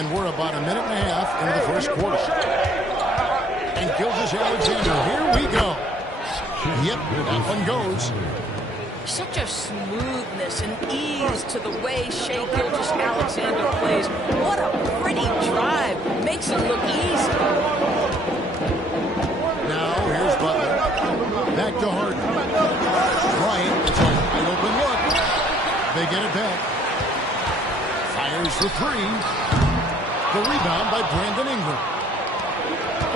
And we're about a minute and a half into the first quarter. And Gilgeous-Alexander, here we go. Yep, that one goes. Such a smoothness and ease to the way Shai Gilgeous-Alexander plays. What a pretty drive. Makes it look easy. Now, here's Butler. Back to Harden. Bryant, it's a wide open look. They get it back. Fires for three. The rebound by Brandon Ingram.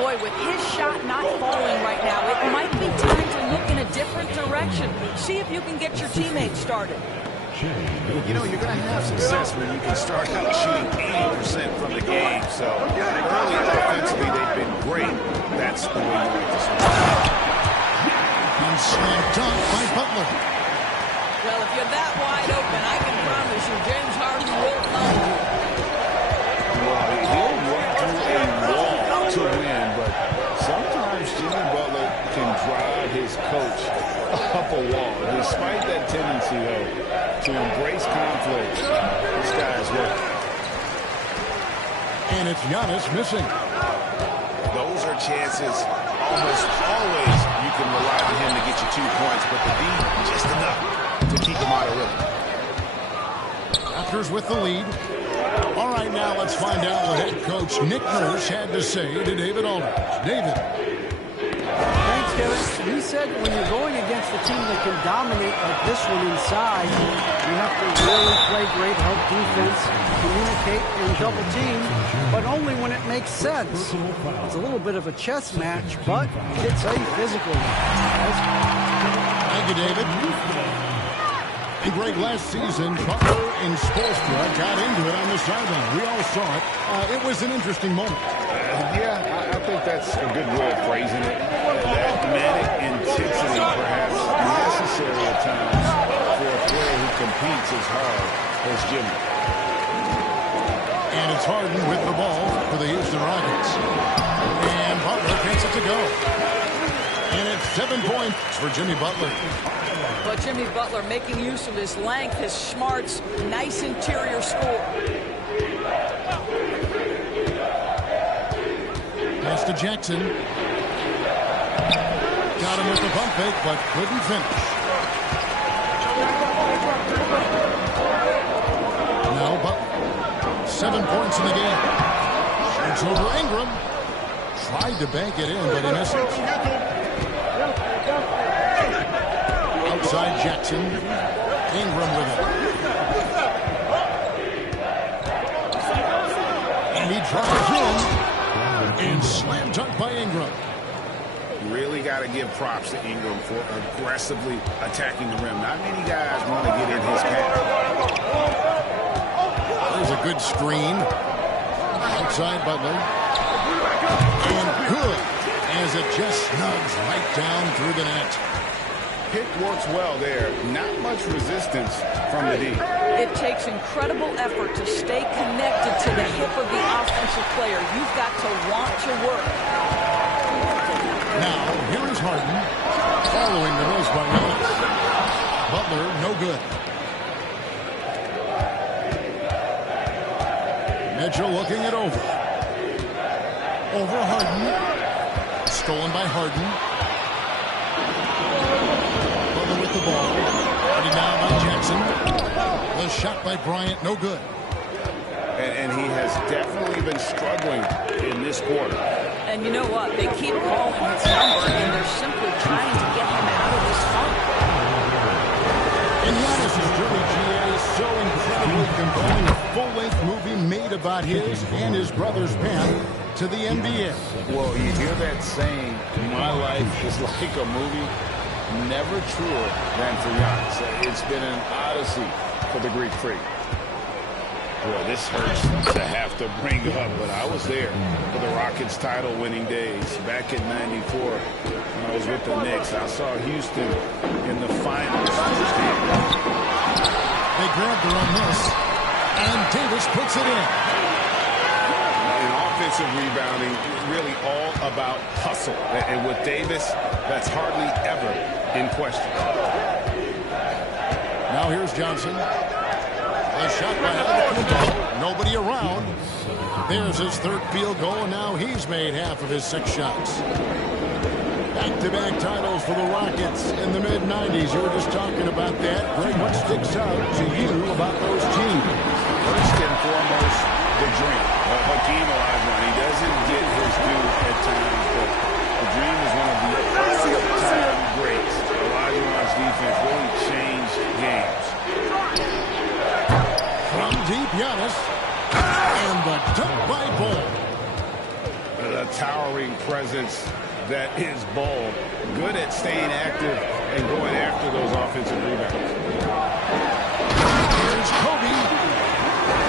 Boy, with his shot not falling right now, it might be time to look in a different direction. See if you can get your teammates started. You know, you're going to have success when you can start out shooting 80% from the game. So early offensively, they've been great. That's the way you like to start. And slam dunk by Butler. Well, if you're that wide open, I can promise you James Harden will find you. Well, he'll run through a wall to win, but sometimes Jimmy Butler can drive his coach up a wall. Despite that tendency, though, to embrace conflict, this guy is working. And it's Giannis missing. Those are chances almost always you can rely on him to get you 2 points, but the D, just enough to keep him out of rhythm. Raptors with the lead. All right, now let's find out what head coach Nick Nurse had to say to David Aldridge. David. Thanks, Kevin. He said when you're going against a team that can dominate like this one inside, you have to really play great help defense, communicate and double team, but only when it makes sense. It's a little bit of a chess match, but he did say physically. Thank you, David. And Greg, last season, Butler and Spoelstra got into it on the sideline. We all saw it. It was an interesting moment. Yeah, I think that's a good way of phrasing it. That manic intensity, perhaps necessary at times for a player who competes as hard as Jimmy. And it's Harden with the ball for the Houston Rockets. And Butler gets it to go. And it's 7 points for Jimmy Butler. But Jimmy Butler making use of his length, his smarts, nice interior score. Pass to Jackson. Got him with the pump fake, but couldn't finish. Now Butler. 7 points in the game. Shoots over Ingram. Tried to bank it in, but he misses. Outside Jackson. Ingram with it. And he drives in. And slam dunk by Ingram. Really got to give props to Ingram for aggressively attacking the rim. Not many guys want to get in his path. There's a good screen. Outside Butler. And good. As it just snugs right down through the net. Pick works well there. Not much resistance from the D. It takes incredible effort to stay connected to the hip of the offensive player. You've got to want to work. Now, here is Harden. Following the miss by Giannis. Butler, no good. Mitchell looking it over. Over Harden. Stolen by Harden. The ball. Put it down by Jackson. The shot by Bryant, no good. And he has definitely been struggling in this quarter. And you know what? They keep calling his number, and they're simply trying to get him out of this funk. And Giannis' journey, GA, is so incredibly compelling. A full-length movie made about his and his brother's path to the NBA. Well, you hear that saying, my life is like a movie. Never truer than for Giannis. It's been an odyssey for the Greek Freak. Boy, this hurts to have to bring up, but I was there for the Rockets title-winning days back in '94 when I was with the Knicks. I saw Houston in the finals firsthand. They grabbed their own miss, and Davis puts it in. In offensive rebounding, really all about hustle. And with Davis, that's hardly ever in question. Now here's Johnson. A shot by Antetokounmpo. Nobody around. There's his third field goal, and now he's made half of his 6 shots. Back-to-back titles for the Rockets in the mid-90s. You were just talking about that. Greg, what sticks out to you about those teams? First and foremost, the dream. Hakeem Olajuwon, he doesn't get his due at times, but the dream is one of the all-time greats. Olajuwon's defense really changed games. From deep, Giannis. And the dunk by Ball. The towering presence that is Ball. Good at staying active and going after those offensive rebounds. Here's Kobe.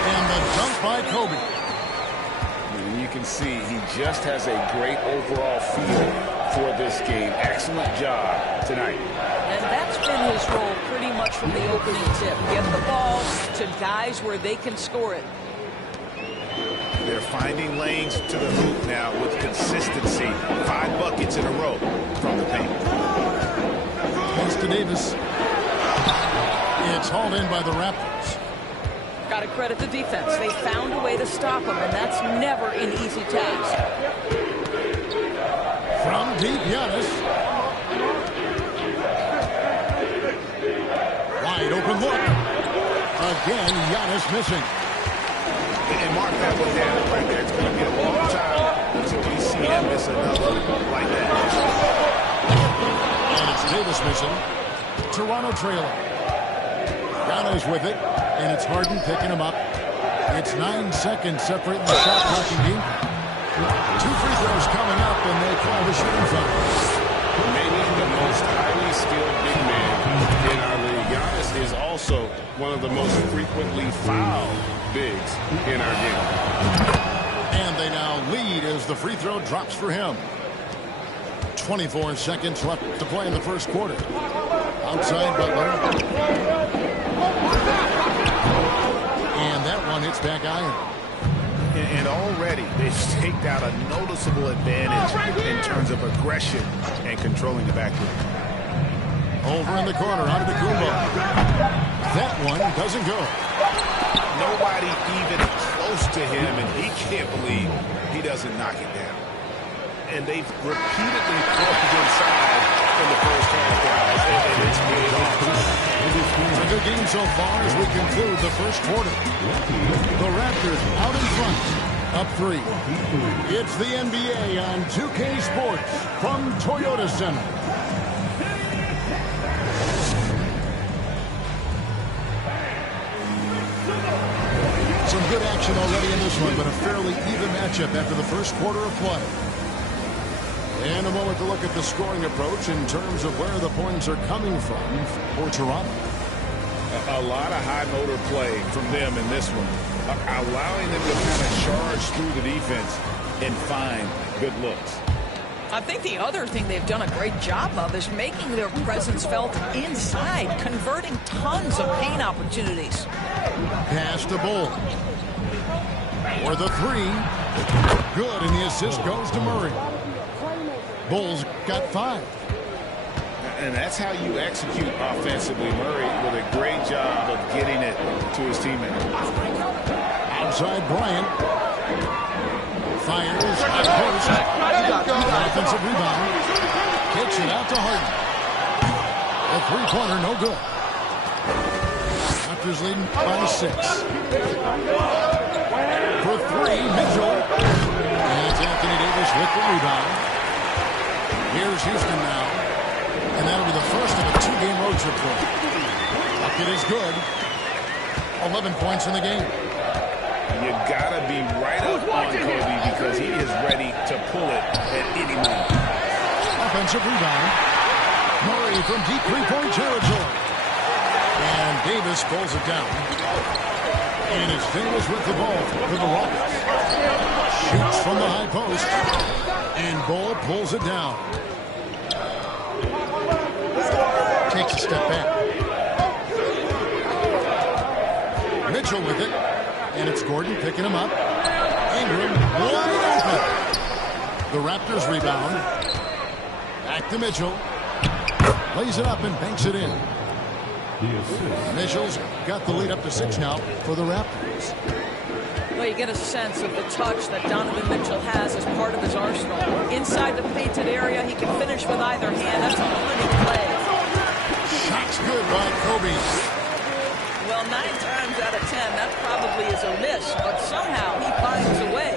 And the dunk by Kobe. And you can see he just has a great overall feel for this game. Excellent job tonight. And that's been his role pretty much from the opening tip. Get the ball to guys where they can score it. They're finding lanes to the hoop now with consistency. 5 buckets in a row from the paint. Pass to Davis. It's hauled in by the Raptors. Got to credit the defense. They found a way to stop him, and that's never an easy task. From deep, Giannis. Wide open look. Again, Giannis missing. And mark that one down right there. It's going to be a long time until we see him miss another like that. And it's Davis missing. Toronto trailing. Giannis with it, and it's Harden picking him up. It's 9 seconds separating the shot blocking team. 2 free throws coming up, and they call the shooting foul. Maybe the most highly skilled big man in our league. Giannis is also one of the most frequently fouled bigs in our game. And they now lead as the free throw drops for him. 24 seconds left to play in the first quarter. Outside Butler. And that one hits back iron. And already they've staked out a noticeable advantage in terms of aggression and controlling the backcourt. Over in the corner, out of the Kumbo. That one doesn't go. Nobody even close to him, and he can't believe he doesn't knock it down. And they've repeatedly closed inside in the first half, guys, and it's paid off. It's a good game so far as we conclude the first quarter. The Raptors out in front, up 3. It's the NBA on 2K Sports from Toyota Center. Some good action already in this one, but a fairly even matchup after the first quarter of play. And a moment to look at the scoring approach in terms of where the points are coming from for Toronto. A lot of high motor play from them in this one, allowing them to kind of charge through the defense and find good looks. I think the other thing they've done a great job of is making their presence felt inside, converting tons of paint opportunities. Pass to Bull. For the 3. Good, and the assist goes to Murray. Bull's got 5. And that's how you execute offensively. Murray with a great job of getting it to his teammate. Outside Bryant. Fires at post. Offensive rebound. Kicks it out to Harden. A 3-pointer, no good. Raptors leading by 6. For 3, Mitchell. And it's Anthony Davis with the rebound. Here's Houston now. And that'll be the first of a 2-game road trip for him. Bucket is good. 11 points in the game. You gotta be right up on Kobe because he is ready to pull it at any moment. Offensive rebound. Murray from deep 3-point territory. And Davis pulls it down. And it's Davis with the ball for the Rockets. Shoots from the high post. And Ball pulls it down. Takes a step back. Mitchell with it. And it's Gordon picking him up. Ingram wide open. The Raptors rebound. Back to Mitchell. Lays it up and banks it in. Mitchell's got the lead up to 6 now for the Raptors. Well, you get a sense of the touch that Donovan Mitchell has as part of his arsenal. Inside the painted area, he can finish with either hand. That's a pretty play. Shot's good by Kobe. Well, 9 times out of 10, that probably is a miss, but somehow he finds a way.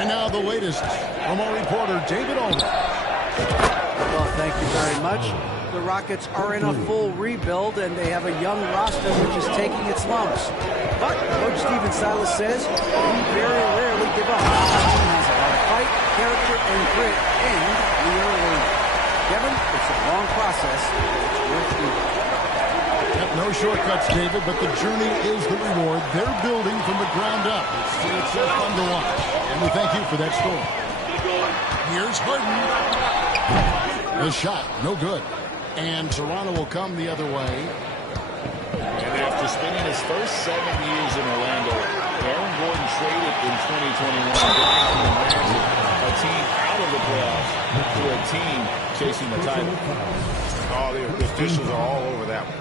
And now the latest from our reporter, David Olman. Well, thank you very much. The Rockets are in a full rebuild, and they have a young roster which is taking its lumps. But Coach Stephen Silas says we very rarely give up. The team has a lot of fight, character, and grit, and we are learning. Kevin, it's a long process. It's worth doing. Yep, no shortcuts, David, but the journey is the reward. They're building from the ground up. It's so fun to watch, and we thank you for that story. Here's Harden. The shot, no good. And Toronto will come the other way. And after spending his first 7 years in Orlando, Aaron Gordon traded in 2021, going from the Magic, a team out of the playoffs, to a team chasing the title. Oh, the officials are all over that one.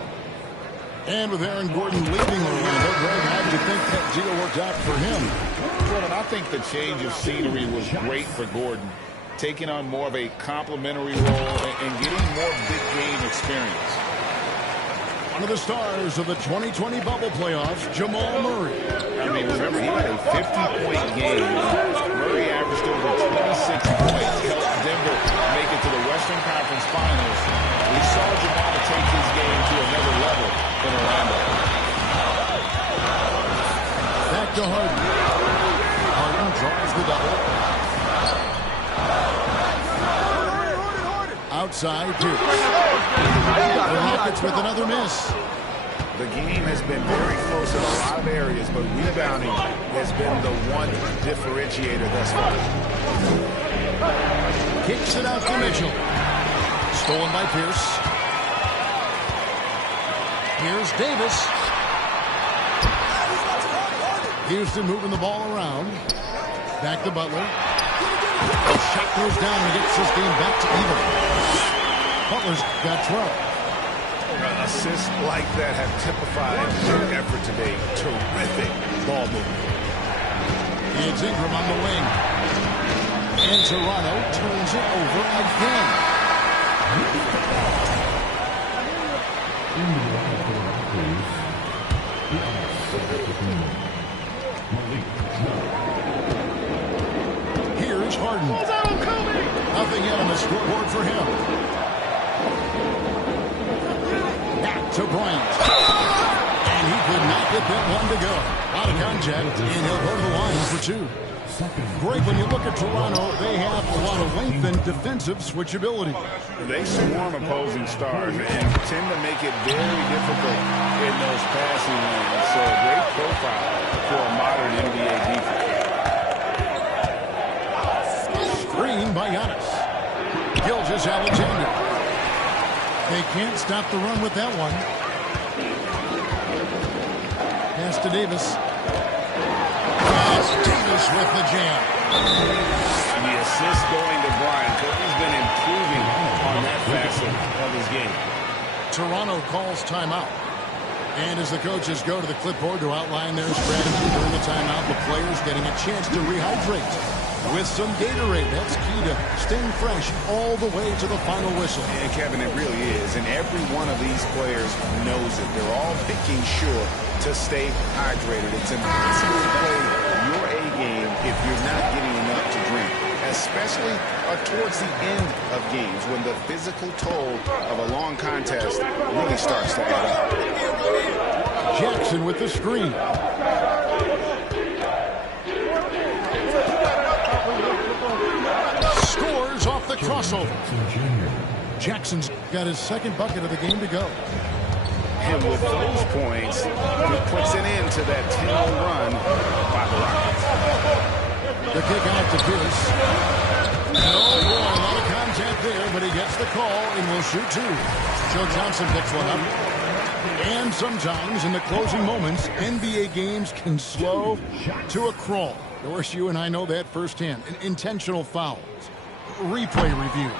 And with Aaron Gordon leaving Orlando, Greg, how did you think that deal worked out for him? Jordan, I think the change of scenery was great for Gordon, taking on more of a complimentary role and getting more big game experience. One of the stars of the 2020 bubble playoffs, Jamal Murray. I mean, remember, he had a 50-point game. Murray averaged over 26 points, helped Denver make it to the Western Conference Finals. We saw Jamal take his game to another level in Orlando. Back to Harden. Harden draws the double. Outside, Pierce. The Rockets with another miss. The game has been very close in a lot of areas, but rebounding has been the one differentiator thus far. Kicks it out to Mitchell. Stolen by Pierce. Here's Davis. Houston moving the ball around. Back to Butler. The shot goes down and gets this game back to even. Butler's got 12. Assists like that have typified their effort today. Terrific ball movement. It's Ingram on the wing. And Toronto turns it over again. Here's Harden. Nothing yet on the scoreboard for him. Back to Bryant. And he could not get that one to go. Out of contact, and he'll go to the line for 2. Great, when you look at Toronto, they have a lot of length and defensive switchability. They swarm opposing stars and tend to make it very difficult in those passing lanes. So a great profile for a modern NBA defense. Screen by Giannis. Gilgeous-Alexander. They can't stop the run with that one. Pass to Davis. That's Davis with the jam. The assist going to Bryant. Kobe's been improving on that facet of his game. Toronto calls timeout. And as the coaches go to the clipboard to outline their strategy during the timeout, the players getting a chance to rehydrate with some Gatorade. That's key to staying fresh all the way to the final whistle. And Kevin, it really is. And every one of these players knows it. They're all making sure to stay hydrated. It's impossible to play your A game if you're not getting enough to drink, especially towards the end of games when the physical toll of a long contest really starts to add up. Jackson with the screen. Scores off the crossover. Jackson's got his second bucket of the game to go. And with those points, he puts an end to that 10-0 run by the Rockets. The kick out to Pierce. Oh, boy, a lot of contact there, but he gets the call and will shoot 2. Joe Johnson picks one up. And sometimes in the closing moments, NBA games can slow to a crawl. Of course, you and I know that firsthand. Intentional fouls, replay reviews.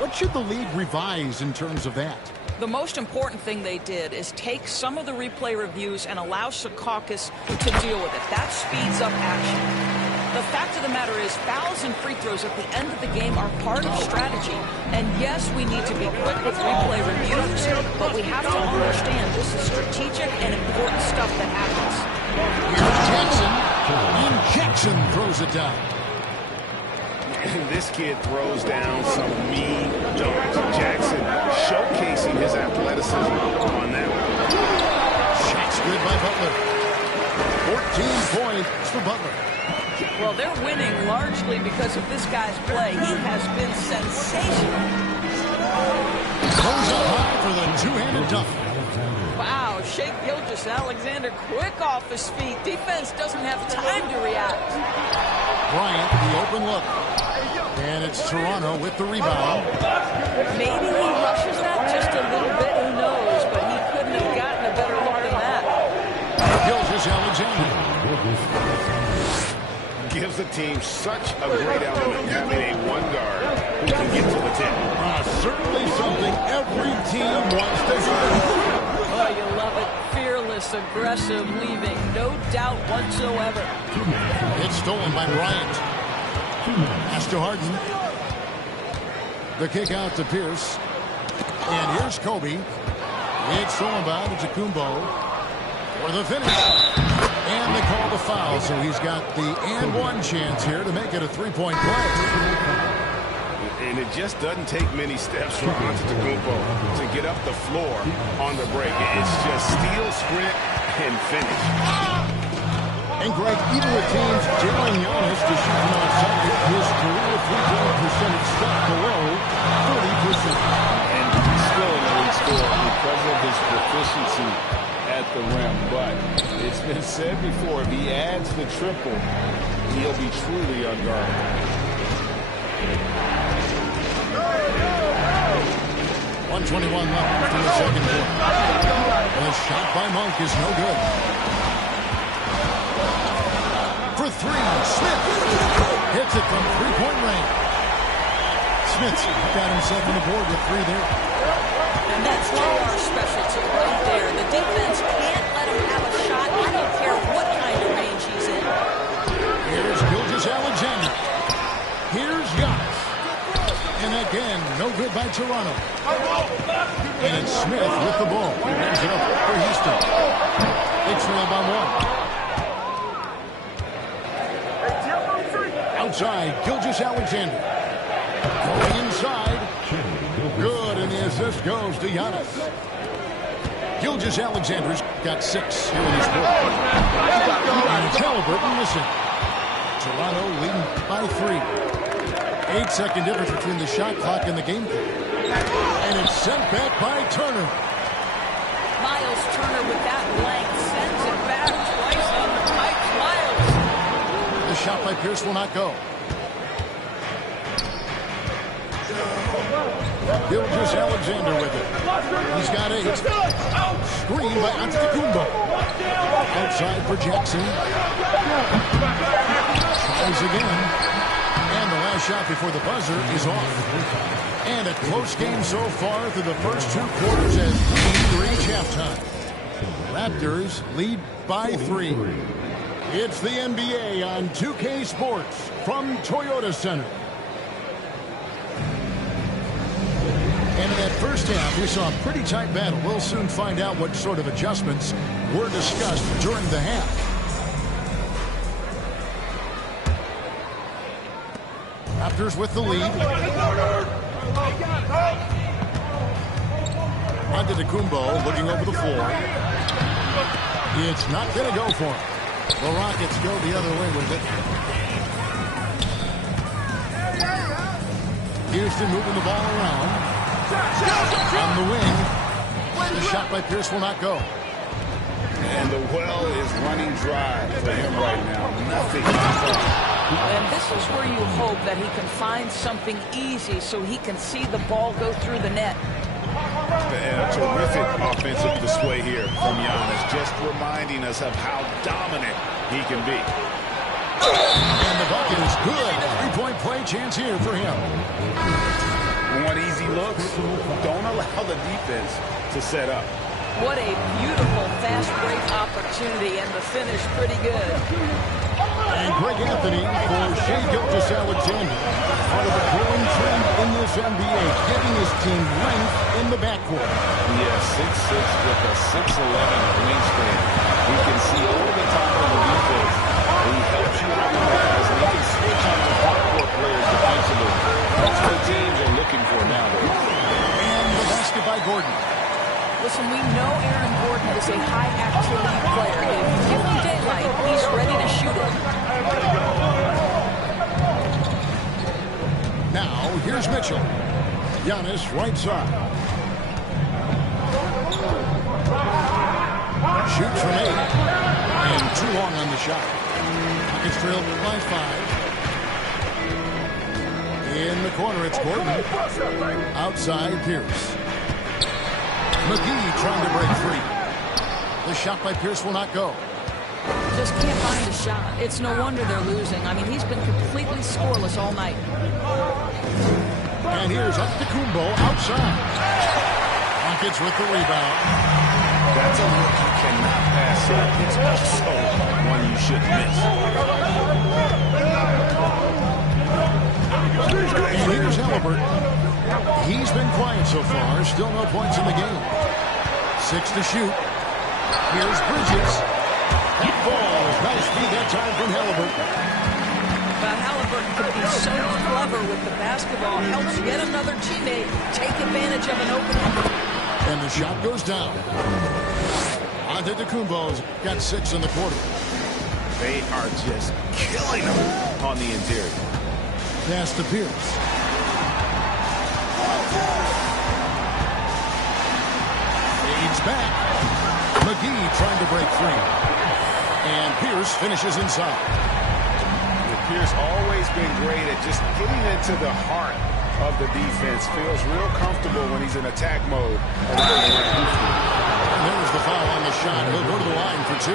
What should the league revise in terms of that? The most important thing they did is take some of the replay reviews and allow Secaucus to deal with it. That speeds up action. The fact of the matter is fouls and free throws at the end of the game are part of strategy. And yes, we need to be quick with replay reviews, but we have to understand this is strategic and important stuff that happens. Here's Jackson, and Jackson throws it down. This kid throws down some mean dunks. Jackson showcasing his athleticism on that one. Shot's good by Butler. 14 points for Butler. Well, they're winning largely because of this guy's play. He has been sensational. Goes up high for the two-handed dunk. Wow, Shai Gilgeous-Alexander quick off his feet. Defense doesn't have time to react. Bryant, the open look. And it's Toronto with the rebound. Maybe he rushes that just a little bit, who knows, but he couldn't have gotten a better look than that. Gilgeous-Alexander. Gives the team such a great element having a one guard who can get to the tip. Certainly something every team wants to do. Oh, you love it. Fearless, aggressive, leaving. No doubt whatsoever. It's stolen by Bryant. Pass to Harden. The kick out to Pierce. And here's Kobe. It's stolen by Antetokounmpo for the finish. And they call the foul, so he's got the and one chance here to make it a three-point play. And it just doesn't take many steps for Antetokounmpo to get up the floor on the break. It's just steal, sprint, and finish. And Greg, even with teams daring Giannis to shoot from outside, his career three-point percentage stuck below 30%. And he's still an elite scorer because of his proficiency at the rim. But it's been said before, if he adds the triple, he'll be truly unguardable. 1:21 left in the second quarter. The shot by Monk is no good. For three, Smith hits it from three-point range. Smith's got himself on the board with three there. And that's our specialty right there. The defense can't let him have a shot. I don't care what kind of range he's in. Here's Gilgeous-Alexander. Here's Giannis. And again, no good by Toronto. And it's Smith with the ball. He brings it up for Houston. They trail by one. Outside, Gilgeous-Alexander. Going inside. Good, and the assist goes to Giannis. Gilgeous-Alexander's got 6 here in this quarter. And it's Halliburton missing. Toronto leading by 3. 8-second difference between the shot clock and the game clock. And it's sent back by Turner. Miles Turner with that length sends it back twice on the pipe. Miles. The shot by Pierce will not go. Gilgeous-Alexander with it. He's got 8. Screen by Antetokounmpo. Outside for Jackson. Tries again. And the last shot before the buzzer is off. And a close game so far through the first 2 quarters as we reach halftime. Raptors lead by 3. It's the NBA on 2K Sports from Toyota Center. And in that first half, we saw a pretty tight battle. We'll soon find out what sort of adjustments were discussed during the half. Raptors with the lead. Antetokounmpo looking over the floor. It's not going to go for him. The Rockets go the other way with it. Houston moving the ball around. On the wing. The shot by Pierce will not go. And the well is running dry for him right now. Nothing. And this is where you hope that he can find something easy so he can see the ball go through the net. And a terrific offensive display here from Giannis, just reminding us of how dominant he can be. And the bucket is good. 3-point play chance here for him. Want easy looks? Don't allow the defense to set up. What a beautiful fast break opportunity, and the finish pretty good. And Greg Anthony for Shai Gilgeous-Alexander. Part of a growing trend in this NBA, giving his team length in the backcourt. Yeah, 6'6" with a 6'11" wingspan. He can see over the top of the defense. He helps you out the pass, and he can switch on the backcourt players defensively. That's what teams are looking for nowadays. And the basket by Gordon. Listen, we know Aaron Gordon is a high-activity player. If you give him daylight, he's ready to shoot it. Now, here's Mitchell. Giannis, right side. Shoots from 8. And too long on the shot. Rockets trail by 5. In the corner, it's Gordon. Outside, Pierce. McGee trying to break free. The shot by Pierce will not go. Just can't find a shot. It's no wonder they're losing. I mean, he's been completely scoreless all night. And here's Antetokounmpo outside. Rockets with the rebound. That's a look you cannot pass up. It's also one you shouldn't miss. And here's Halliburton. He's been quiet so far. Still no points in the game. 6 to shoot. Here's Bridges. That ball is nice feed that time from Halliburton. But Halliburton could be so clever with the basketball. Helps yet another teammate take advantage of an opening. And the shot goes down. Antetokounmpo's got 6 in the quarter. They are just killing them on the interior. Pass to Pierce. Fades back. McGee trying to break free. And Pierce finishes inside. Pierce always been great at just getting into the heart of the defense. Feels real comfortable when he's in attack mode. And there's the foul on the shot. He'll go to the line for 2.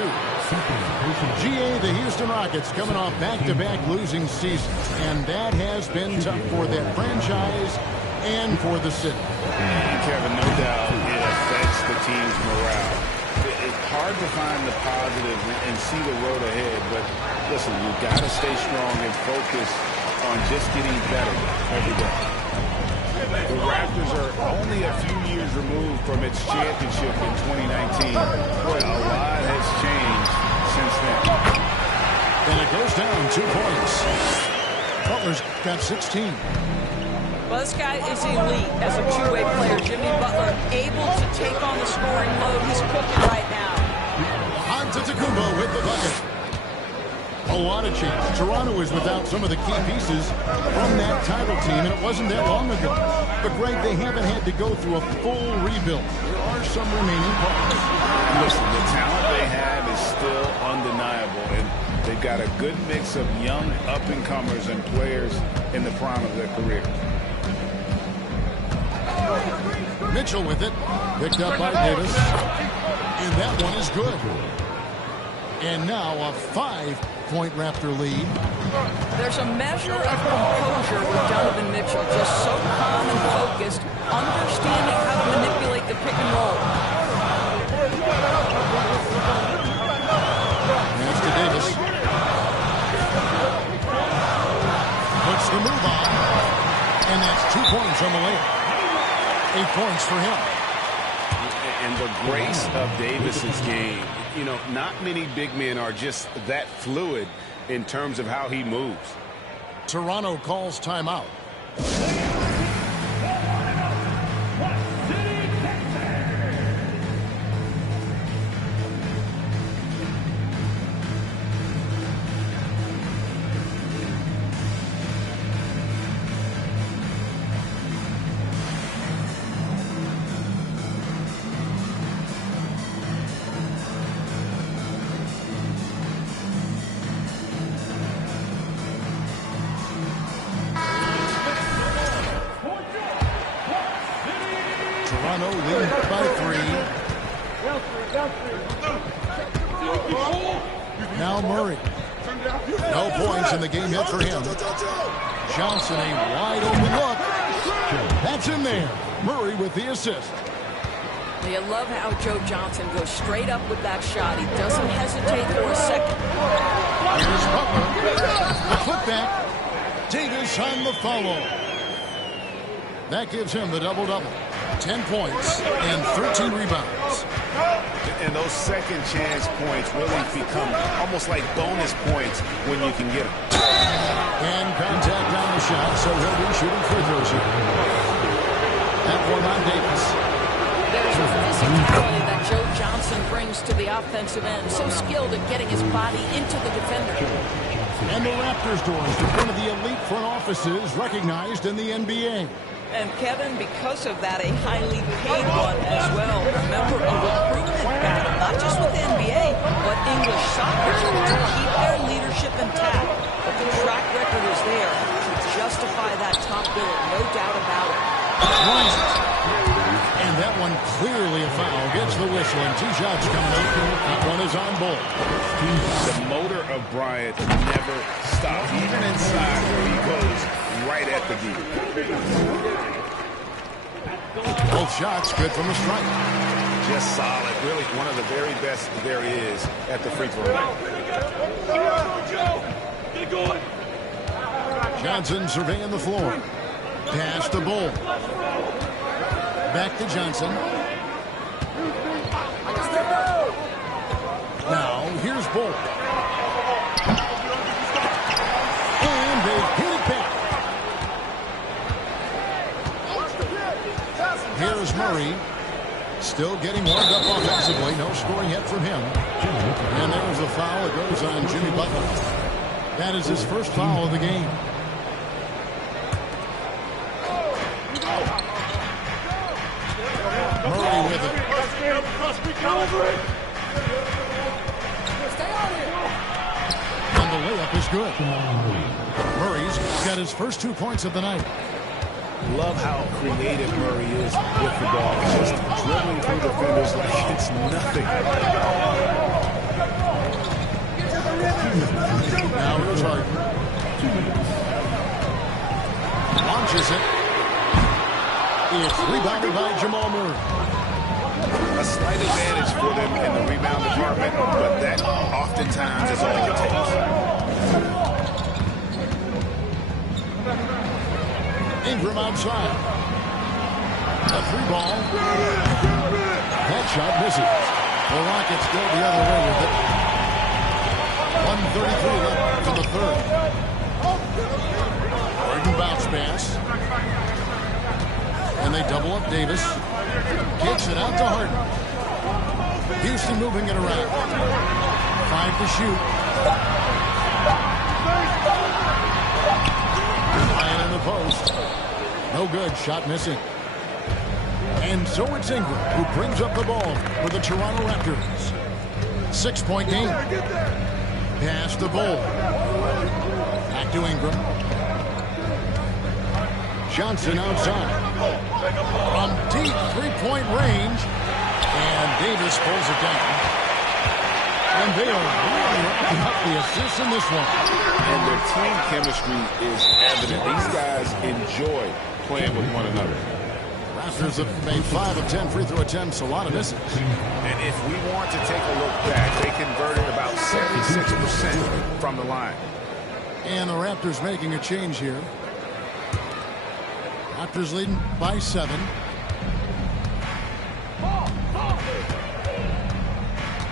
GA, the Houston Rockets, coming off back-to-back losing seasons. And that has been tough for that franchise and for the city. And Kevin, no doubt it affects the team's morale. It's hard to find the positive and see the road ahead, but listen, you've got to stay strong and focus on just getting better every day. The Raptors are only a few years removed from its championship in 2019. Boy, a lot has changed since then. And it goes down 2 points. Butler's got 16. Well, this guy is elite as a two-way player. Jimmy Butler able to take on the scoring load. He's cooking right now. Antetokounmpo with the bucket. A lot of change. Toronto is without some of the key pieces from that title team, and it wasn't that long ago. But, Greg, they haven't had to go through a full rebuild. There are some remaining parts. Listen, the talent they have is still undeniable, and they've got a good mix of young up-and-comers and players in the prime of their career. Mitchell with it. Picked up by Davis. And that one is good. And now a 5-point Raptor lead. There's a measure of composure with Donovan Mitchell. Just so calm and focused, understanding how to manipulate the pick and roll. Pass to Davis. Puts the move on. And that's 2 points on the layup. 8 points for him. And the grace of Davis's game, you know, not many big men are just that fluid in terms of how he moves. Toronto calls timeout. Toronto lead by 3. Now Murray. No points in the game yet for him. Johnson, a wide open look. That's in there. Murray with the assist. You love how Joe Johnson goes straight up with that shot. He doesn't hesitate for a second. Here's Butler. The putback. Davis on the follow. That gives him the double-double. 10 points and 13 rebounds. And those second chance points really become almost like bonus points when you can get them. And contact on the shot, so he'll be shooting free throws here. That one on Davis. There's a physicality that Joe Johnson brings to the offensive end. So skilled at getting his body into the defender. And the Raptors doors to one of the elite front offices recognized in the NBA. And Kevin, because of that, a highly paid one as well. Remember, a recruitment battle, not just with the NBA, but English soccer to keep their leadership intact. But the track record is there to justify that top billing, no doubt about it. Bryant. And that one clearly a foul. Gets the whistle, and 2 shots coming up. That one is on board. The motor of Bryant never stops, even inside where he goes right at the deep. Both shots good from the strike. Just solid. Really one of the very best there is at the free throw line. Johnson surveying the floor. Pass to Bull. Back to Johnson. Now, here's Bull. And they hit it back. Here's Murray. Still getting warmed up offensively. No scoring yet from him. And there's the foul. It goes on Jimmy Butler. That is his first foul of the game. Murray with it. And the layup is good. Murray's got his first 2 points of the night. Love how creative Murray is with the ball. Just dribbling through defenders like it's nothing. Now here's Harden. Launches it. It's rebounded by Jamal Murray. A slight advantage for them in the rebound department, but that oftentimes is all it takes. Ingram outside. A 3-ball. That shot misses. The Rockets go the other way with it. 1:33 left in the third. Harden bounce pass. And they double up Davis. Kicks it out to Harden. Houston moving it around. 5 to shoot. Ryan in the post. No good. Shot missing. And so it's Ingram who brings up the ball for the Toronto Raptors. 6-point game. Pass the Bull. Back to Ingram. Johnson outside. From deep 3-point range. And Davis pulls it down. And they are really racking up the assists in this one. And their team chemistry is evident. These guys enjoy playing with one another. Raptors have made 5 of 10 free throw attempts, a lot of misses. And if we want to take a look back, they converted about 76% from the line. And the Raptors making a change here. Raptors leading by 7.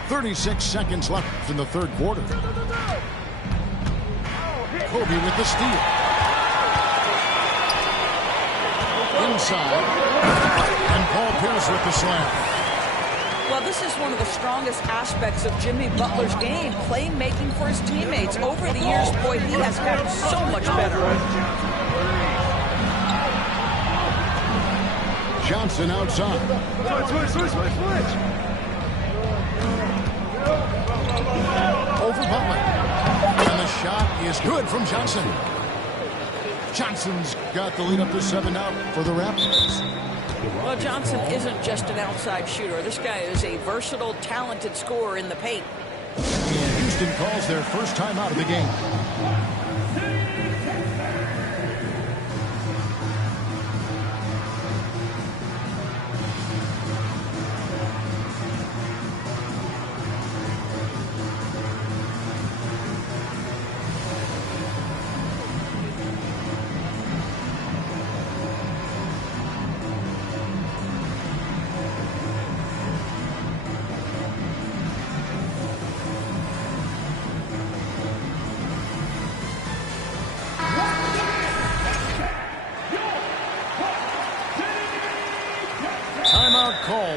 .36 seconds left in the third quarter. Kobe with the steal. Inside. And Paul Pierce with the slam. Well, this is one of the strongest aspects of Jimmy Butler's game, playmaking for his teammates. Over the years, boy, he has gotten so much better. Johnson outside. Switch. Over Butler. And the shot is good from Johnson. Johnson's got the lead up to 7 now for the Raptors. Well, Johnson isn't just an outside shooter. This guy is a versatile, talented scorer in the paint. And Houston calls their first time out of the game.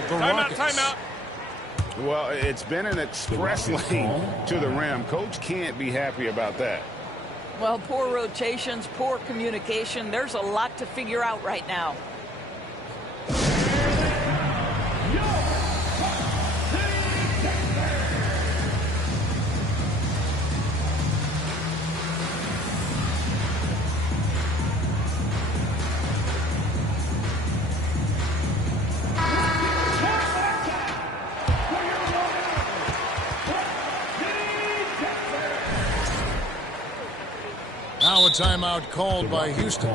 the Rockets. Timeout. Well, it's been an express lane to the rim. Coach can't be happy about that. Well, poor rotations, poor communication. There's a lot to figure out right now. Now a timeout called by Houston.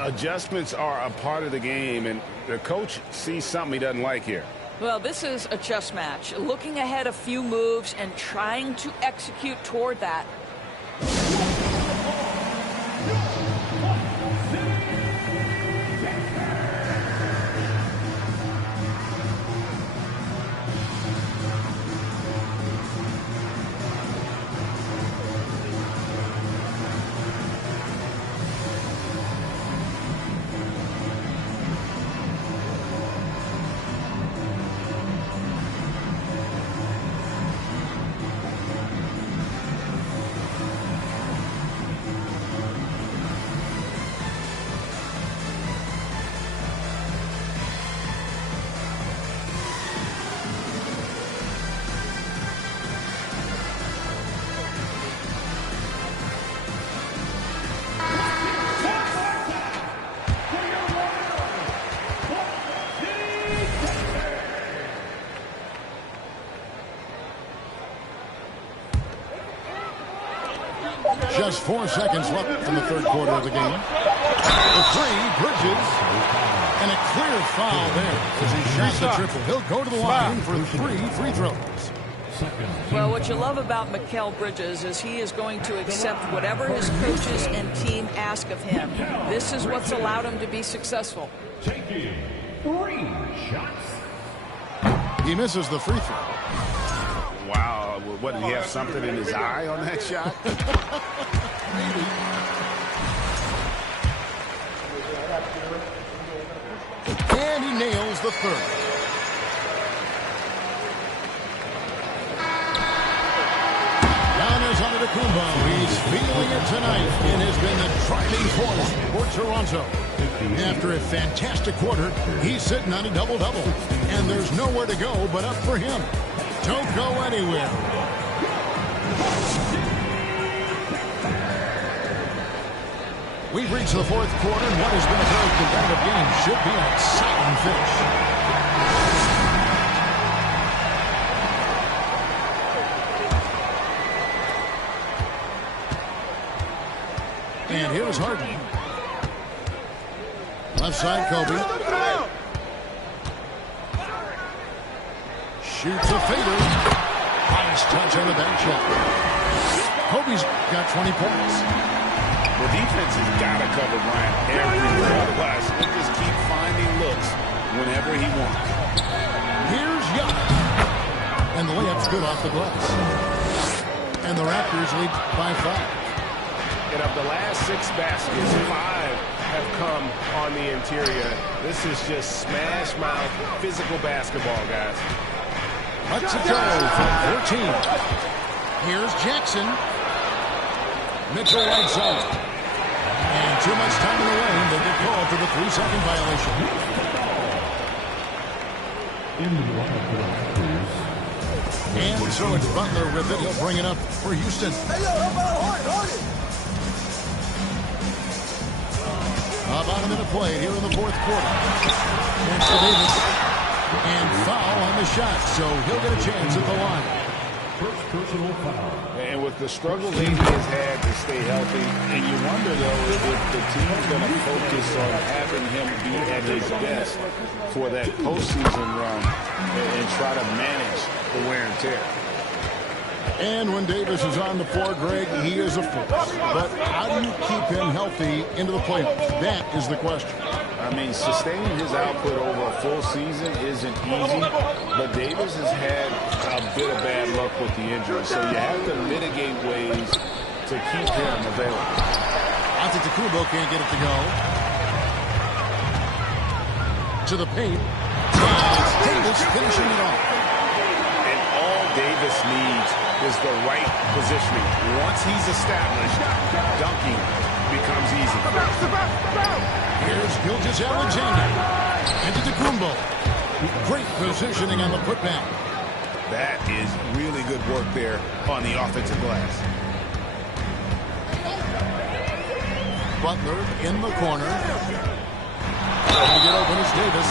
Adjustments are a part of the game, and the coach sees something he doesn't like here. Well, this is a chess match. Looking ahead a few moves and trying to execute toward that. Just 4 seconds left in the third quarter of the game. The three, Bridges, and a clear foul there as he shot the triple. He'll go to the line for 3 free throws. Well, what you love about Mikal Bridges is he is going to accept whatever his coaches and team ask of him. This is what's allowed him to be successful. Taking 3 shots. He misses the free throw. Wow. What, did he have something in his eye on that shot? Maybe. And he nails the third. Giannis Antetokounmpo. He's feeling it tonight. It has been the driving force for Toronto. After a fantastic quarter, he's sitting on a double-double. And there's nowhere to go but up for him. Don't go anywhere. We've reached the fourth quarter, and what has been a very competitive game should be an exciting finish. And here's Harden. Left side, Kobe. Shoots a fader. Nice touch on the back shot. Kobe's got 20 points. The defense has got to cover Bryant everywhere. Otherwise, he'll just keep finding looks whenever he wants. Here's Giannis. And the layup's good off the glass. And the Raptors lead by 5. And of the last 6 baskets, 5 have come on the interior. This is just smash mouth physical basketball, guys. Let's go from 14. Here's Jackson. Mitchell right side. And too much time in the lane. They get called for the 3-second violation. And so it's Butler with it. He'll bring it up for Houston. About a minute played here in the fourth quarter. And to Davis. And foul on the shot, so he'll get a chance at the line. First personal foul. And with the struggle he has had to stay healthy, and you wonder, though, if the team's going to focus on having him be at his best for that postseason run and try to manage the wear and tear. And when Davis is on the floor, Greg, he is a force. But how do you keep him healthy into the playoffs? That is the question. I mean, sustaining his output over a full season isn't easy, but Davis has had a bit of bad luck with the injury, so you have to mitigate ways to keep him available. Antetokounmpo can't get it to go. To the paint. Davis finishing it off. And all Davis needs is the right positioning. Once he's established, dunking becomes easy. Here's Gilgeous-Alexander. Antetokounmpo. Great positioning on the putback. That is really good work there on the offensive glass. Butler in the corner. Trying to get open is Davis.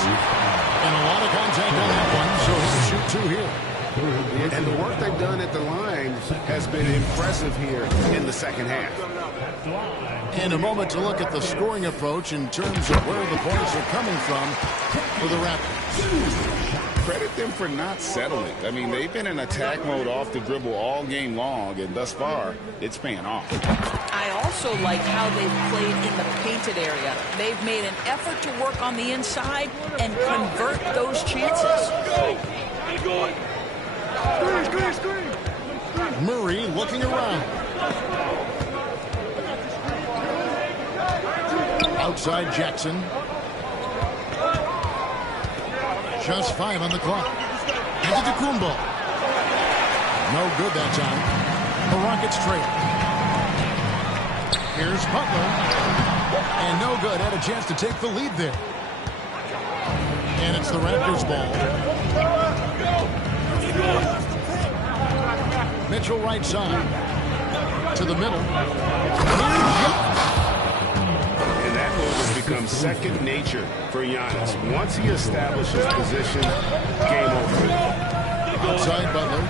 And a lot of contact on that one, so he'll shoot two here. And the work they've done at the line has been impressive here in the second half. And a moment to look at the scoring approach in terms of where the points are coming from for the Raptors. Credit them for not settling. I mean, they've been in attack mode off the dribble all game long, and thus far, it's paying off. I also like how they've played in the painted area. They've made an effort to work on the inside and convert those chances. Murray looking around. Outside Jackson. Just 5 on the clock. Antetokounmpo. No good that time. The Rockets trail. Here's Butler. And no good. Had a chance to take the lead there. And it's the Raptors ball. Mitchell right side. To the middle. And that move has become second nature for Giannis. Once he establishes position, game over. Outside Butler.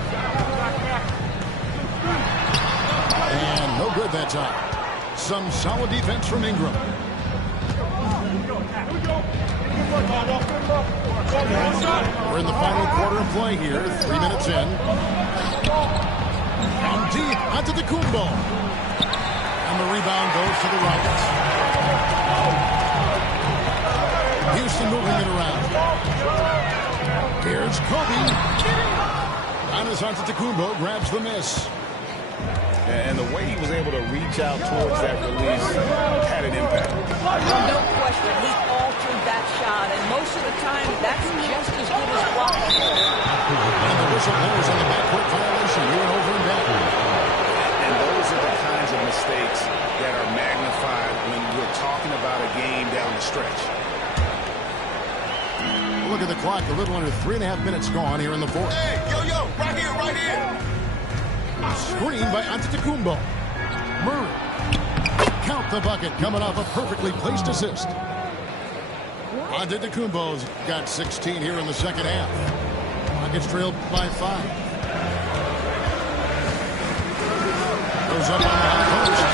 And no good that time. Some solid defense from Ingram. We're in the final quarter of play here. 3 minutes in. From deep onto the Antetokounmpo. And the rebound goes to the Rockets. Houston moving it around. Here's Kobe. Giannis Antetokounmpo grabs the miss. And the way he was able to reach out towards that release had an impact. No question, he altered that shot, and most of the time, that's just as good as blocking. And the whistle blows on the backcourt violation. You went over and back. And those are the kinds of mistakes that are magnified when we're talking about a game down the stretch. Look at the clock. A little under 3.5 minutes gone here in the fourth. Hey, yo, right here, right here. Screen by Antetokounmpo. Murray. Count the bucket coming off a perfectly placed assist. Antetokounmpo's got 16 here in the second half. Rockets trailed by 5. Goes up on the high post.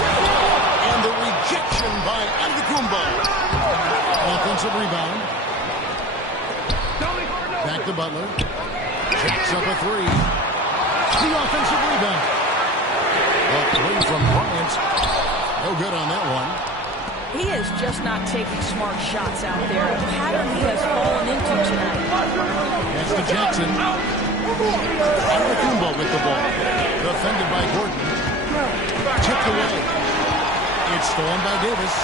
And the rejection by Antetokounmpo. Offensive rebound. Back to Butler. Jacks up a 3. The offensive rebound. A 3 from Bryant. No good on that one. He is just not taking smart shots out there. A pattern he has fallen into tonight. That's to Jackson. Antetokounmpo with the ball. Defended by Gordon. Tipped away. It's stolen by Davis.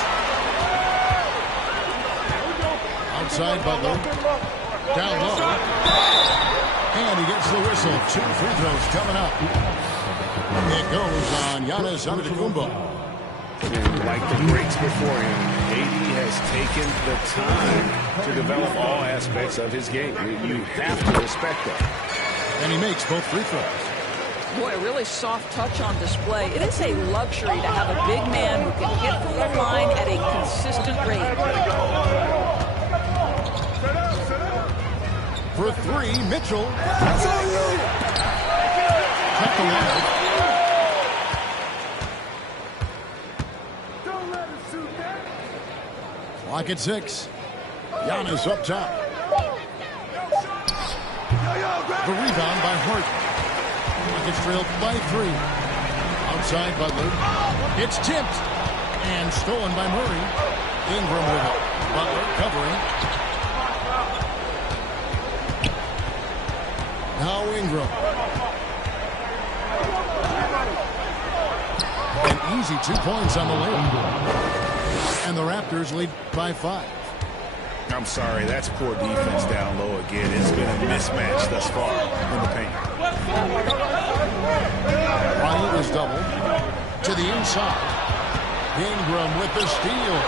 Outside Butler. Down low. And he gets the whistle. 2 free throws coming up. It goes on Giannis Antetokounmpo. And like the greats before him, AD has taken the time to develop all aspects of his game. You have to respect that. And he makes both free throws. Boy, a really soft touch on display. It is a luxury to have a big man who can hit from the line at a consistent rate. For 3, Mitchell. Cut the line. Clock at 6. Giannis up top. The rebound by Hart. Rockets trailed by 3. Outside Butler. It's tipped. And stolen by Murray. Ingram with it. Butler covering. Now Ingram. An easy 2 points on the layup. And the Raptors lead by 5. I'm sorry, that's poor defense down low again. It's been a mismatch thus far in the paint. Bryant is doubled to the inside. Ingram with the steal.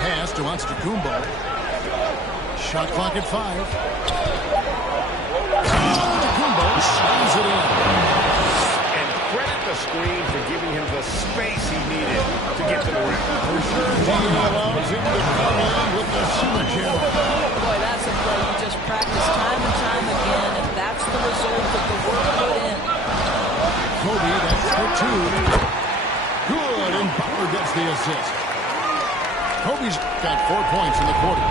Pass to Antetokounmpo. Shot clock at 5. Antetokounmpo slams it in. And credit the screen for giving him the space he needed to get to the rim. He allows him to come in with the super jam. Boy, that's a play you just practice time and time again, and that's the result of the work put in. Kobe, that's for 2. Good, and Butler gets the assist. Kobe's got 4 points in the quarter.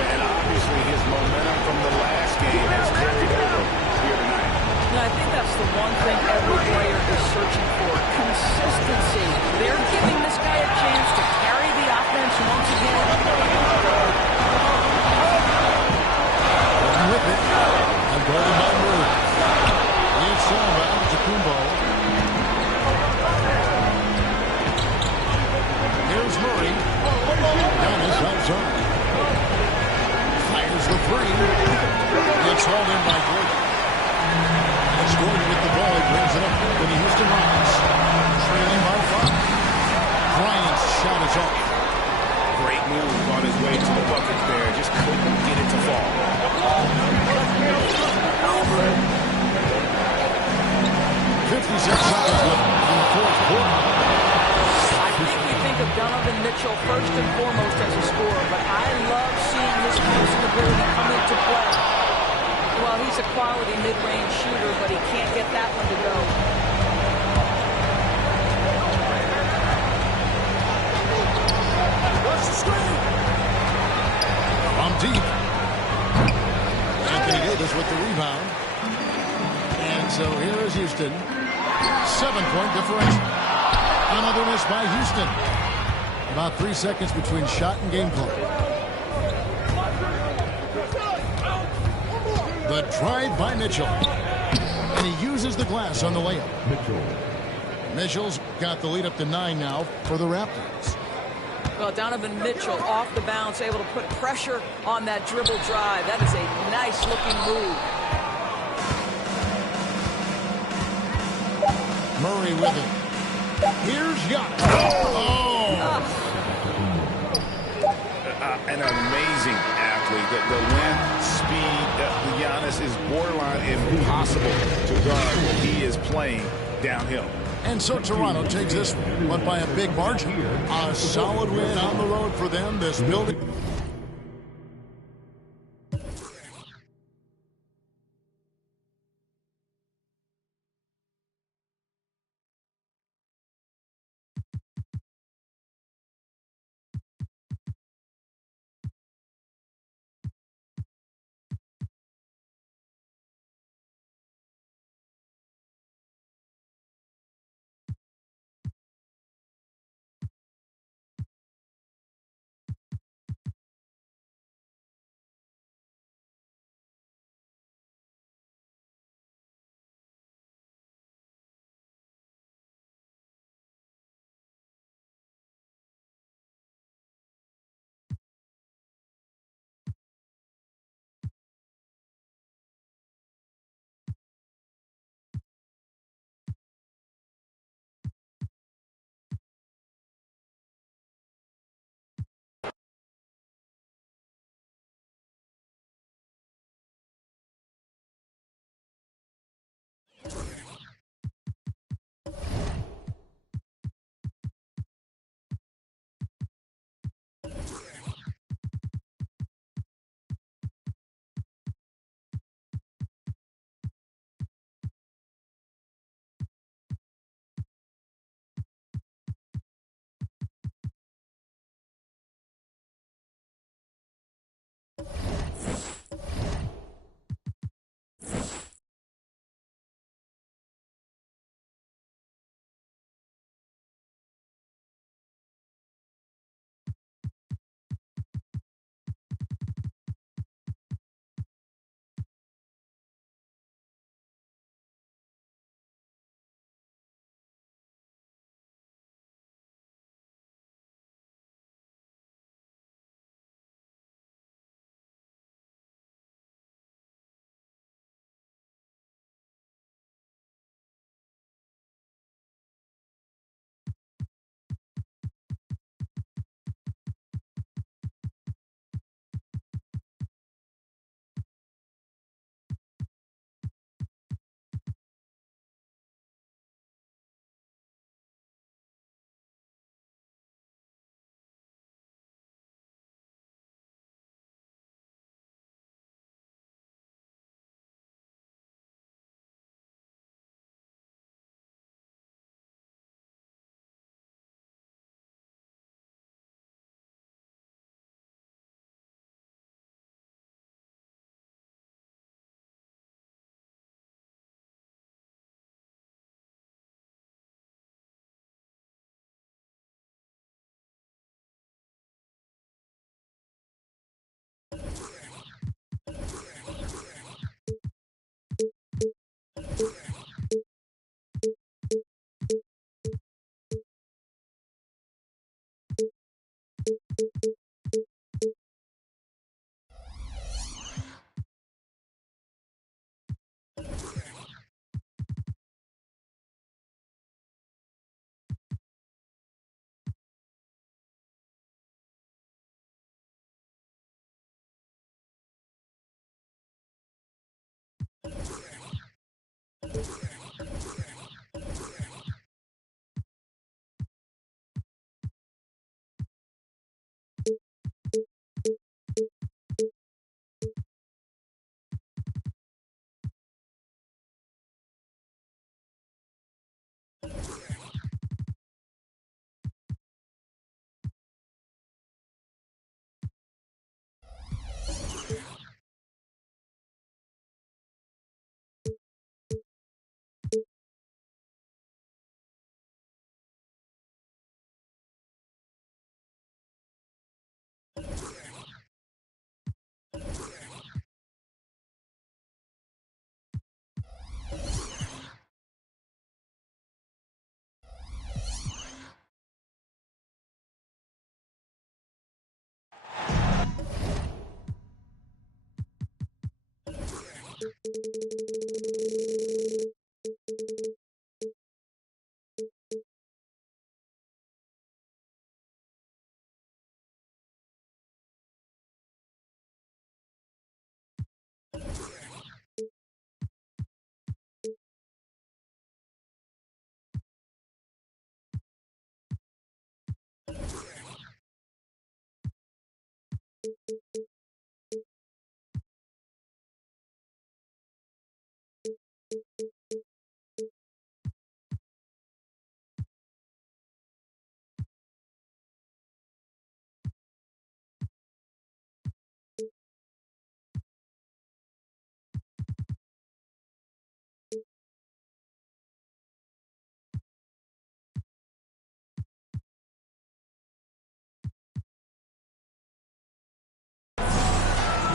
And obviously his momentum from the last game has carried over here tonight. And I think that's the one thing every player is searching for, consistency. They're giving this guy a chance to carry the offense once again. With it, and guarded by Murray. It's Antetokounmpo. Here's Murray. Giannis outside. Fires the 3. It's hauled in by Gordon. As Gordon with the ball, he brings it up to the Houston Rockets. Trailing by 5. Bryant's shot is off. Great move on his way to the bucket there. Just couldn't get it to fall. 56 seconds left in the fourth quarter. I think we think of Donovan Mitchell first and foremost as a scorer, but I love seeing his passing ability come into play. Well, he's a quality mid-range shooter, but he can't get that one to go. From deep. Anthony Davis with the rebound. And so here is Houston. 7-point differential. Another miss by Houston. About 3 seconds between shot and game clock. The drive by Mitchell. And he uses the glass on the layup. Mitchell's got the lead up to 9 now for the Raptors. Well, Donovan Mitchell off the bounce, able to put pressure on that dribble drive. That is a nice-looking move. Murray with it. Here's Giannis. Oh! An amazing athlete. The wind speed, Giannis is borderline impossible to guard when he is playing downhill. And so Toronto takes this one by a big margin. A solid win on the road for them. This building.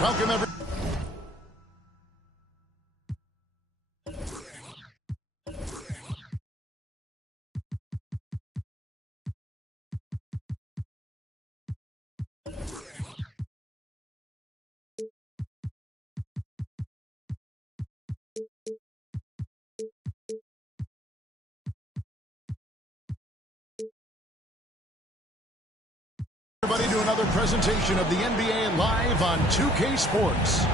Welcome, everyone. Everybody to another presentation of the NBA live on 2K Sports.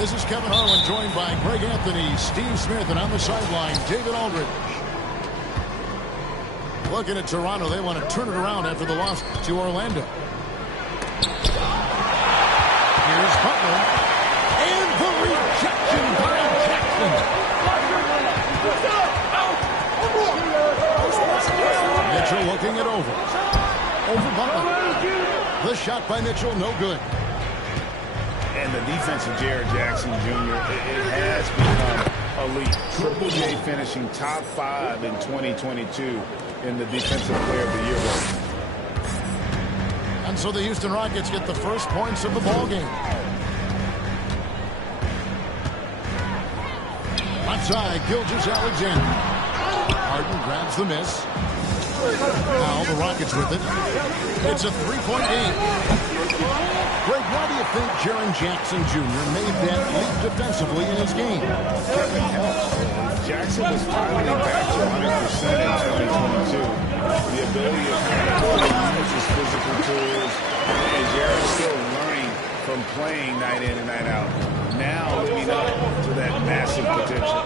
This is Kevin Harlan, joined by Greg Anthony, Steve Smith, and on the sideline, David Aldridge. Looking at Toronto, they want to turn it around after the loss to Orlando. Here's Butler. And the rejection by Jackson. Mitchell looking it over. Over Butler. The shot by Mitchell, no good. And the defense of Jared Jackson Jr., it has become elite. Triple J finishing top 5 in 2022 in the Defensive Player of the Year voting. And so the Houston Rockets get the first points of the ballgame. Outside, Gilgeous-Alexander. Harden grabs the miss. Now the Rockets with it. It's a three-point game. Greg, why do you think Jaren Jackson Jr. made that leap defensively in his game? Kevin helps. Jackson was finally back to 100% in 2022. The ability of him to use his physical tools. And Jaren's still learning from playing night in and night out. Now living up to that massive potential.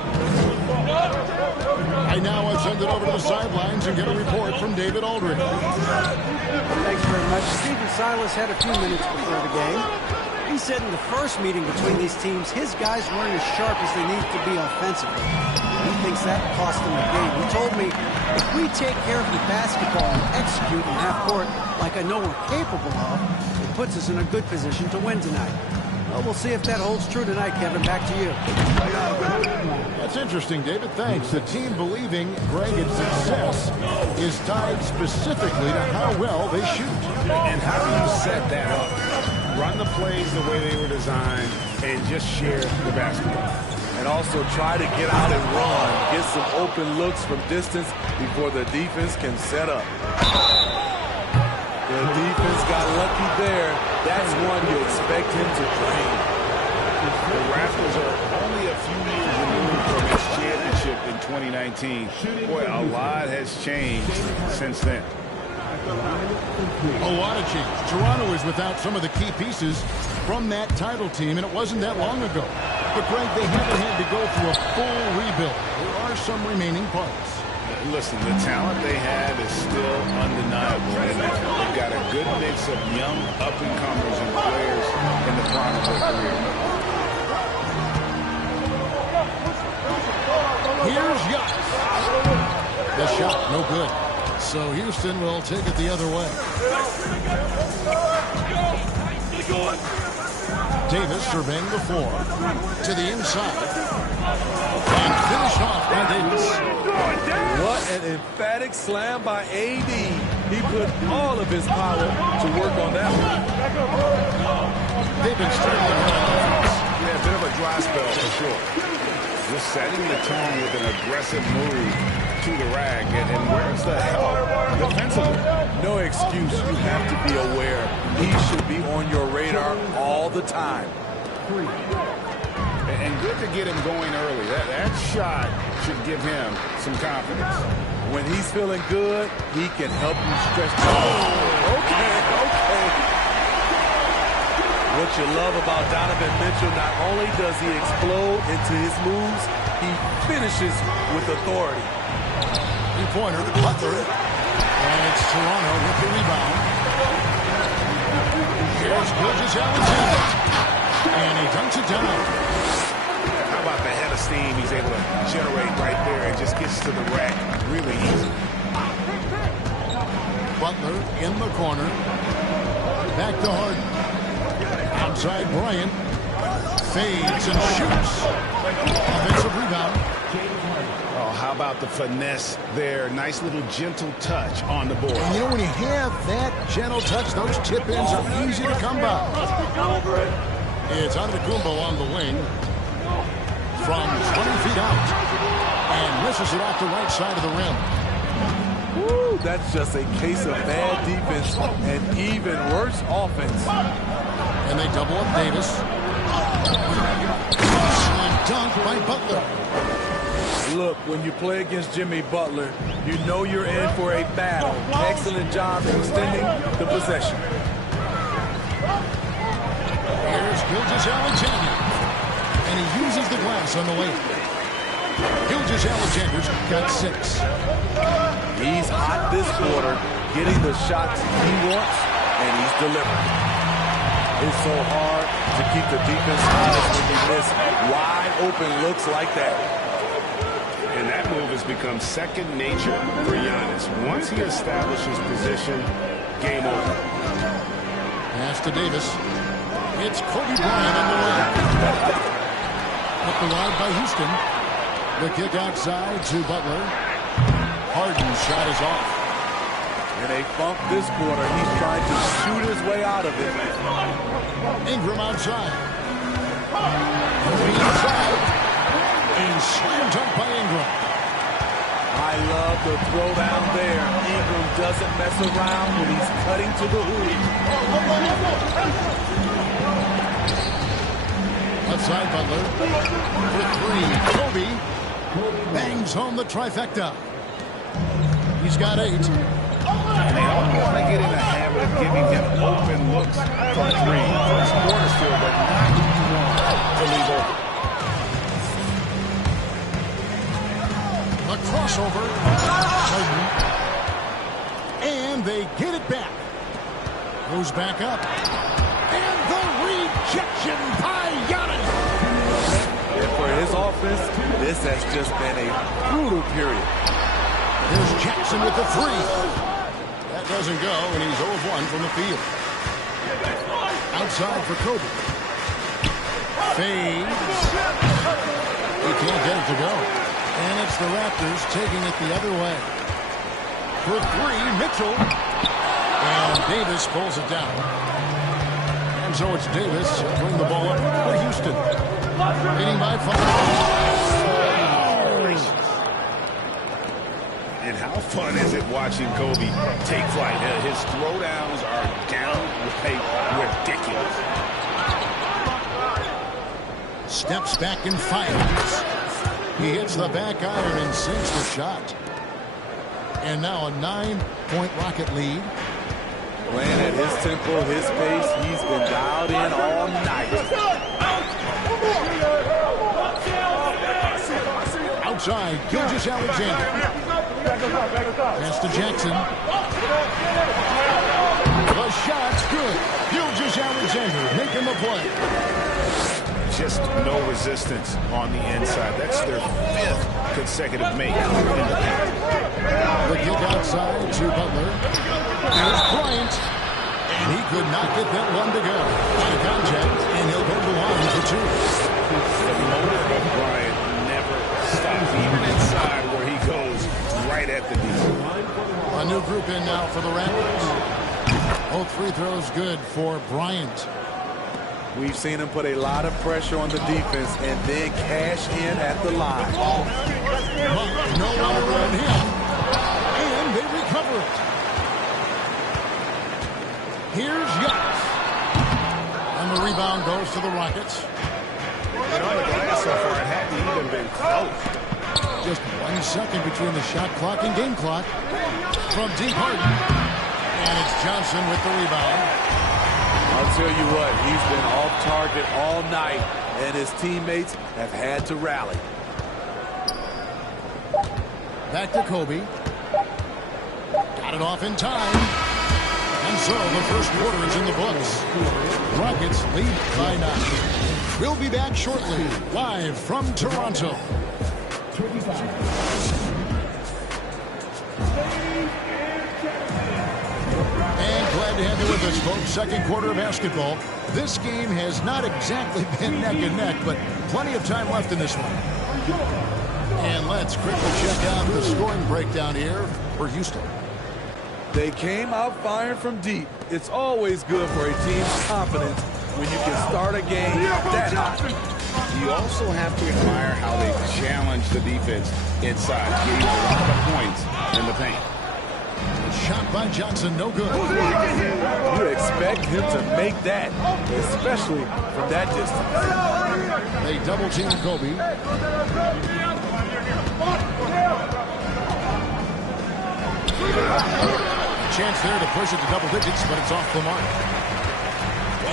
I now will send it over to the sidelines and get a report from David Aldridge. Thanks very much. Stephen Silas had a few minutes before the game. He said in the first meeting between these teams, his guys weren't as sharp as they need to be offensively. He thinks that cost them the game. He told me, if we take care of the basketball and execute in half court like I know we're capable of, it puts us in a good position to win tonight. Well, we'll see if that holds true tonight, Kevin. Back to you. That's interesting, David. Thanks. The team believing Greg its success is tied specifically to how well they shoot. And how do you set that up? Run the plays the way they were designed and just share the basketball. And also try to get out and run. Get some open looks from distance before the defense can set up. The the defense got lucky there. That's one you expect him to drain. The Raptors are only a few years removed from its championship in 2019. Boy, a lot has changed since then. A lot of change. Toronto is without some of the key pieces from that title team, and it wasn't that long ago. But, Greg, they haven't had to go through a full rebuild. There are some remaining parts. Listen, the talent they have is still undeniable, and they've got a good mix of young up-and-comers and players in the prime of their career. Here's Yachts. The shot, no good. So Houston will take it the other way. Davis surveying the floor. To the inside. And finished off by Davis. What an emphatic slam by AD. He put all of his power to work on that one. They've been struggling on offense. Yeah, a bit of a dry spell for sure. Just setting the tone with an aggressive move to the rack. And where's the help defensively? No excuse. You have to be aware. He should be on your radar all the time. And good to get him going early. That shot should give him some confidence. When he's feeling good, he can help you stretch the ball. Okay. What you love about Donovan Mitchell, not only does he explode into his moves, he finishes with authority. Three-pointer to Butler. And it's Toronto with the rebound. Here's Gilgeous-Alexander. And he dunks it down. How about the head of steam he's able to generate right there and just gets to the rack really easy. Butler in the corner. Back to Harden. Outside Bryant. Fades and shoots. Offensive rebound. Oh, how about the finesse there? Nice little gentle touch on the board. And you know, when you have that gentle touch, those tip-ins are easy to come by. It's Antetokounmpo on the wing. From 20 feet out. And misses it off the right side of the rim. Woo, that's just a case of bad defense and even worse offense. And they double up Davis. Slam dunk by Butler. Look, when you play against Jimmy Butler, you know you're in for a battle. Excellent job extending the possession. Here's Gilgeous-Alexander. And he uses the glass on the way. Gilgeous-Alexander's got 6. He's hot this quarter, getting the shots he wants, and he's delivering. It's so hard to keep the defense honest when you miss wide open looks like that. And that move has become second nature for Giannis. Once he establishes position, game over. Pass to Davis. It's Kobe Bryant on the way. Up the line by Houston. The kick outside to Butler. Harden's shot is off. In a funk this quarter, he's trying to shoot his way out of it. Ingram outside. Moving inside. And slam dunk by Ingram. I love the throwdown there. Ingram doesn't mess around when he's cutting to the hoop. Outside Butler. For 3. Kobe bangs home the trifecta. He's got 8. And they don't want to get in the habit of giving him open looks from 3. First quarter still, but not to leave open. A crossover. Harden. And they get it back. Goes back up. And the rejection by Giannis. And for his offense, this has just been a brutal period. Here's Jackson with the 3. That doesn't go, and he's 0 of 1 from the field. Outside for Kobe. Fades. He can't get it to go. And it's the Raptors taking it the other way. For 3, Mitchell. And Davis pulls it down. And so it's Davis bring the ball up for Houston. Leading by 5. And how fun is it watching Kobe take flight? His throwdowns are downright ridiculous. Steps back and fires. He hits the back iron and sinks the shot. And now a 9-point Rocket lead. Playing at his tempo, his pace. He's been dialed in all night. Outside, Gilgeous-Alexander. Pass to Jackson. The shot's good. Gilgeous-Alexander making the play. Just no resistance on the inside. That's their 5th consecutive make in the paint. The kick outside to Butler. Here's Bryant. And he could not get that one to go. High contact, and he'll go to the line for 2. The motor of Bryant never stops, even inside where he goes right at the D. A new group in now for the Raptors. Both free throws good for Bryant. We've seen him put a lot of pressure on the defense and then cash in at the line. But no longer on him. And they recover it. Here's Giannis. And the rebound goes to the Rockets. And on the glass so far, it hadn't even been close. Just 1 second between the shot clock and game clock. From deep Harden. And it's Johnson with the rebound. I'll tell you what, he's been off target all night, and his teammates have had to rally. Back to Kobe. Got it off in time. And so the first quarter is in the books. Rockets lead by 9. We'll be back shortly, live from Toronto. And glad to have you with us, folks. Second quarter of basketball. This game has not exactly been neck and neck, but plenty of time left in this one. And let's quickly check out the scoring breakdown here for Houston. They came out firing from deep. It's always good for a team's confidence when you can start a game that hot. You also have to admire how they challenge the defense inside, getting a lot of points in the paint. Shot by Johnson, no good. You expect him to make that, especially from that distance. They double team Kobe. Chance there to push it to double digits, but it's off the mark.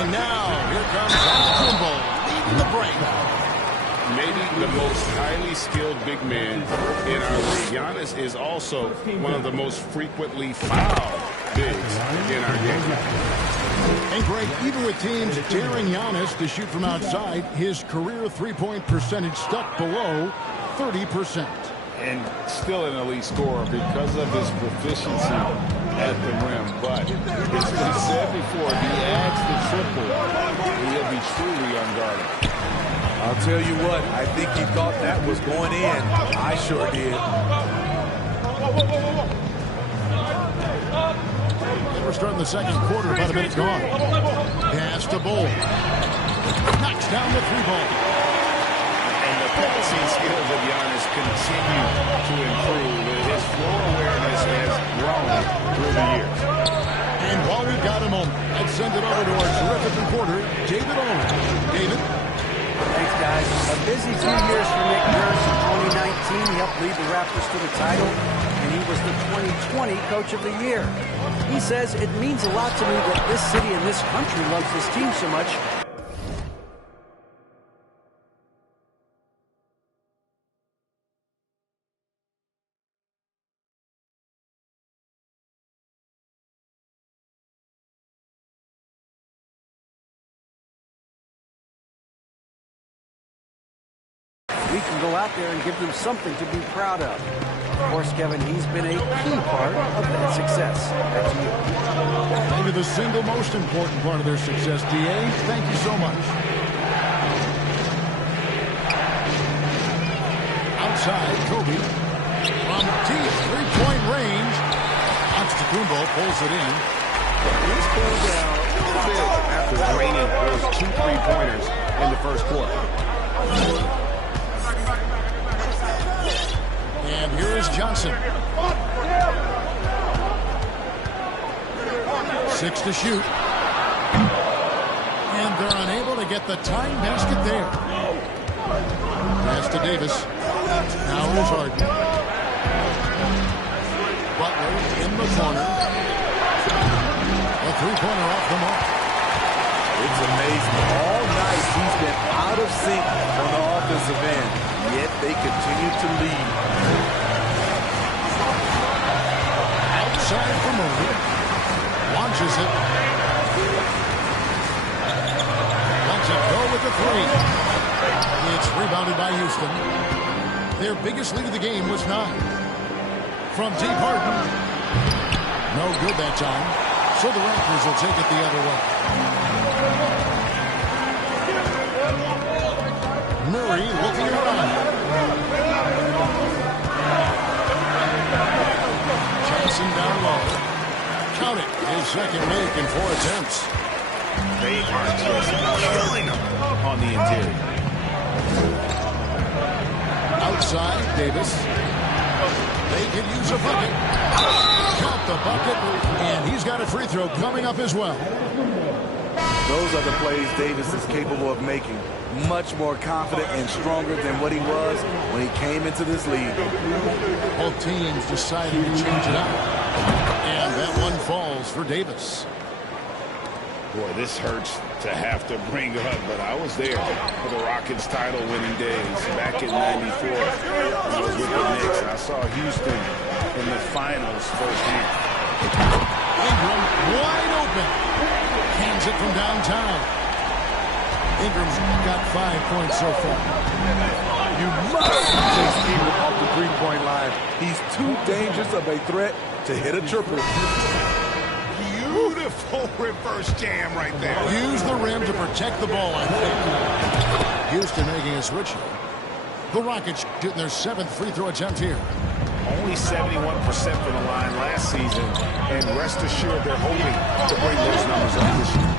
And now, here comes Antetokounmpo leading the break. Maybe the most highly skilled big man in our league. Giannis is also one of the most frequently fouled bigs in our game. And Greg, even with teams daring Giannis to shoot from outside, his career three-point percentage stuck below 30%. And still an elite scorer because of his proficiency at the rim. But it's been said before, if he adds the triple, he'll be truly unguarded. I'll tell you what, I think he thought that was going in. I sure did. And we're starting the second quarter, about a minute gone. Pass to Bull. Knocks down the 3-ball. And the passing skills of Giannis continue to improve. His floor awareness has grown through the years. And while we've got a moment, let's send it over to our terrific reporter, David Owen. David? Thanks, guys. A busy few years for Nick Nurse. In 2019, he helped lead the Raptors to the title, and he was the 2020 Coach of the Year. He says, it means a lot to me that this city and this country loves this team so much. We can go out there and give them something to be proud of. Of course, Kevin, he's been a key part of that success. Back to you. Maybe the single most important part of their success, D.A. Thank you so much. Outside, Kobe. From deep three-point range. Antetokounmpo pulls it in. He's pulled down a little bit after draining those 2 3-pointers in the first quarter. And here is Johnson. 6 to shoot. And they're unable to get the tying basket there. Pass to Davis. Now here's Harden. Butler in the corner. A three-pointer off the mark. It's amazing. All night he's been out of sync on the offensive end, yet they continue to lead. Outside for Murray. Launches it. Lets it go with the three. It's rebounded by Houston. Their biggest lead of the game was 9. From deep, Harden. No good that time. So the Raptors will take it the other way. Murray looking around. Johnson down low. Count it. His second make in 4 attempts. They are just killing them on the interior. Outside, Davis. They can use a bucket. Count the bucket. And he's got a free throw coming up as well. Those are the plays Davis is capable of making. Much more confident and stronger than what he was when he came into this league. Both teams deciding to change it up. And that one falls for Davis. Boy, this hurts to have to bring up, but I was there for the Rockets title-winning days back in '94. I was with the Knicks, and I saw Houston in the finals firsthand. Ingram wide open. Hands it from downtown. Ingram's got 5 points so far. You must chase Ingram off the three-point line. He's too dangerous of a threat to hit a triple. Beautiful reverse jam right there. Use the rim to protect the ball, I think. Houston making a switch here. The Rockets getting their 7th free throw attempt here. Only 71% from the line last season, and rest assured they're hoping to bring those numbers up this year.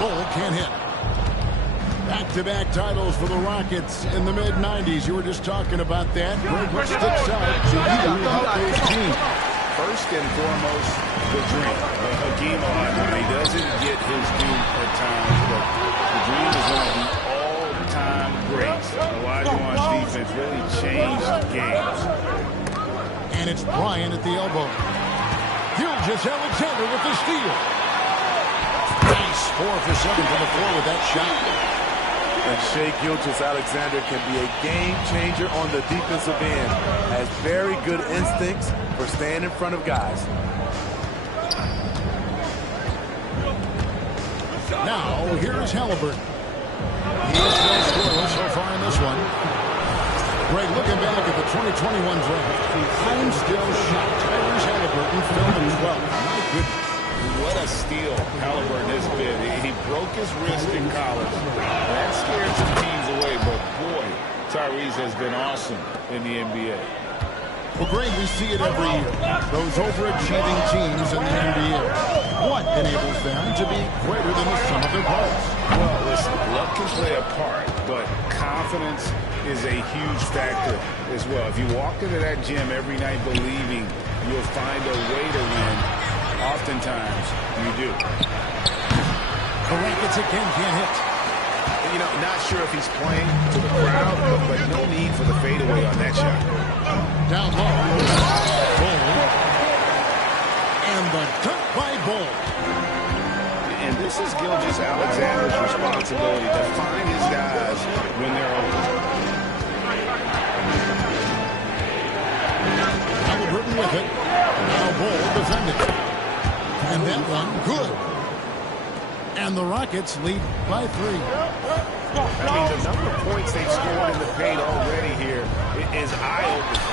Bull can't hit. Back-to-back titles for the Rockets in the mid-90s. You were just talking about that. Greg, what sticks out to you about those teams? First and foremost, the dream. Hakeem Olajuwon, he doesn't get his due at times, but the dream is one of the all-time greats. Olajuwon's defense really changed games. And it's Bryant at the elbow. Gilgeous-Alexander with the steal. Nice 4 for 7 from the floor with that shot. And Shai Gilgeous-Alexander can be a game changer on the defensive end. Has very good instincts for staying in front of guys. Now, here's Halliburton. He is no scoreless so far in this one. Greg, looking back at the 2021 draft, I'm still shocked. Tyrese Halliburton fell to 12. My goodness. What a steal Halliburton has been. He broke his wrist in college. That scared some teams away, but boy, Tyrese has been awesome in the NBA. Well, Greg, we see it every year. Those overachieving teams in the NBA. What enables them to be greater than the sum of their parts? Well, listen, luck can play a part, but confidence is a huge factor as well. If you walk into that gym every night believing you'll find a way to win, oftentimes you do. The Rockets again can't hit. You know, not sure if he's playing to the crowd, but no need for the fadeaway on that shot. Down low. Bull. And the dunk by Bull. And this is Gilgeous-Alexander's responsibility to find his guys when they're open. Halliburton with it. Now Bull defended. And that one, good. And the Rockets lead by 3. I mean, the number of points they've scored in the paint already here is eye-opening.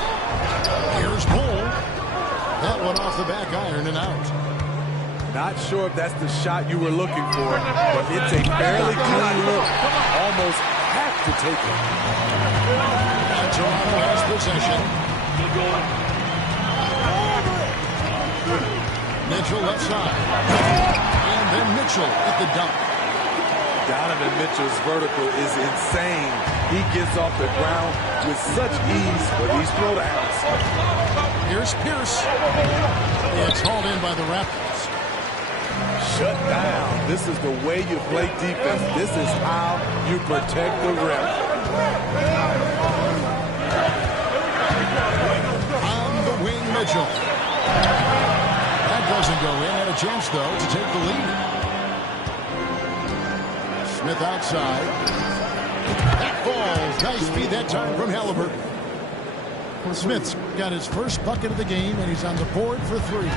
Here's Bull. That one off the back iron and out. Not sure if that's the shot you were looking for, but it's a fairly clean look. Almost have to take it. And Toronto has possession. Mitchell left side. And then Mitchell at the dunk. Donovan Mitchell's vertical is insane. He gets off the ground with such ease for these throwdowns. Here's Pierce. It's hauled in by the Raptors. Shut down. This is the way you play defense. This is how you protect the rim. On the wing, Mitchell. That doesn't go in. Had a chance, though, to take the lead. Smith outside. That falls. Nice feed that time from Halliburton. Smith's got his first bucket of the game, and he's on the board for 3.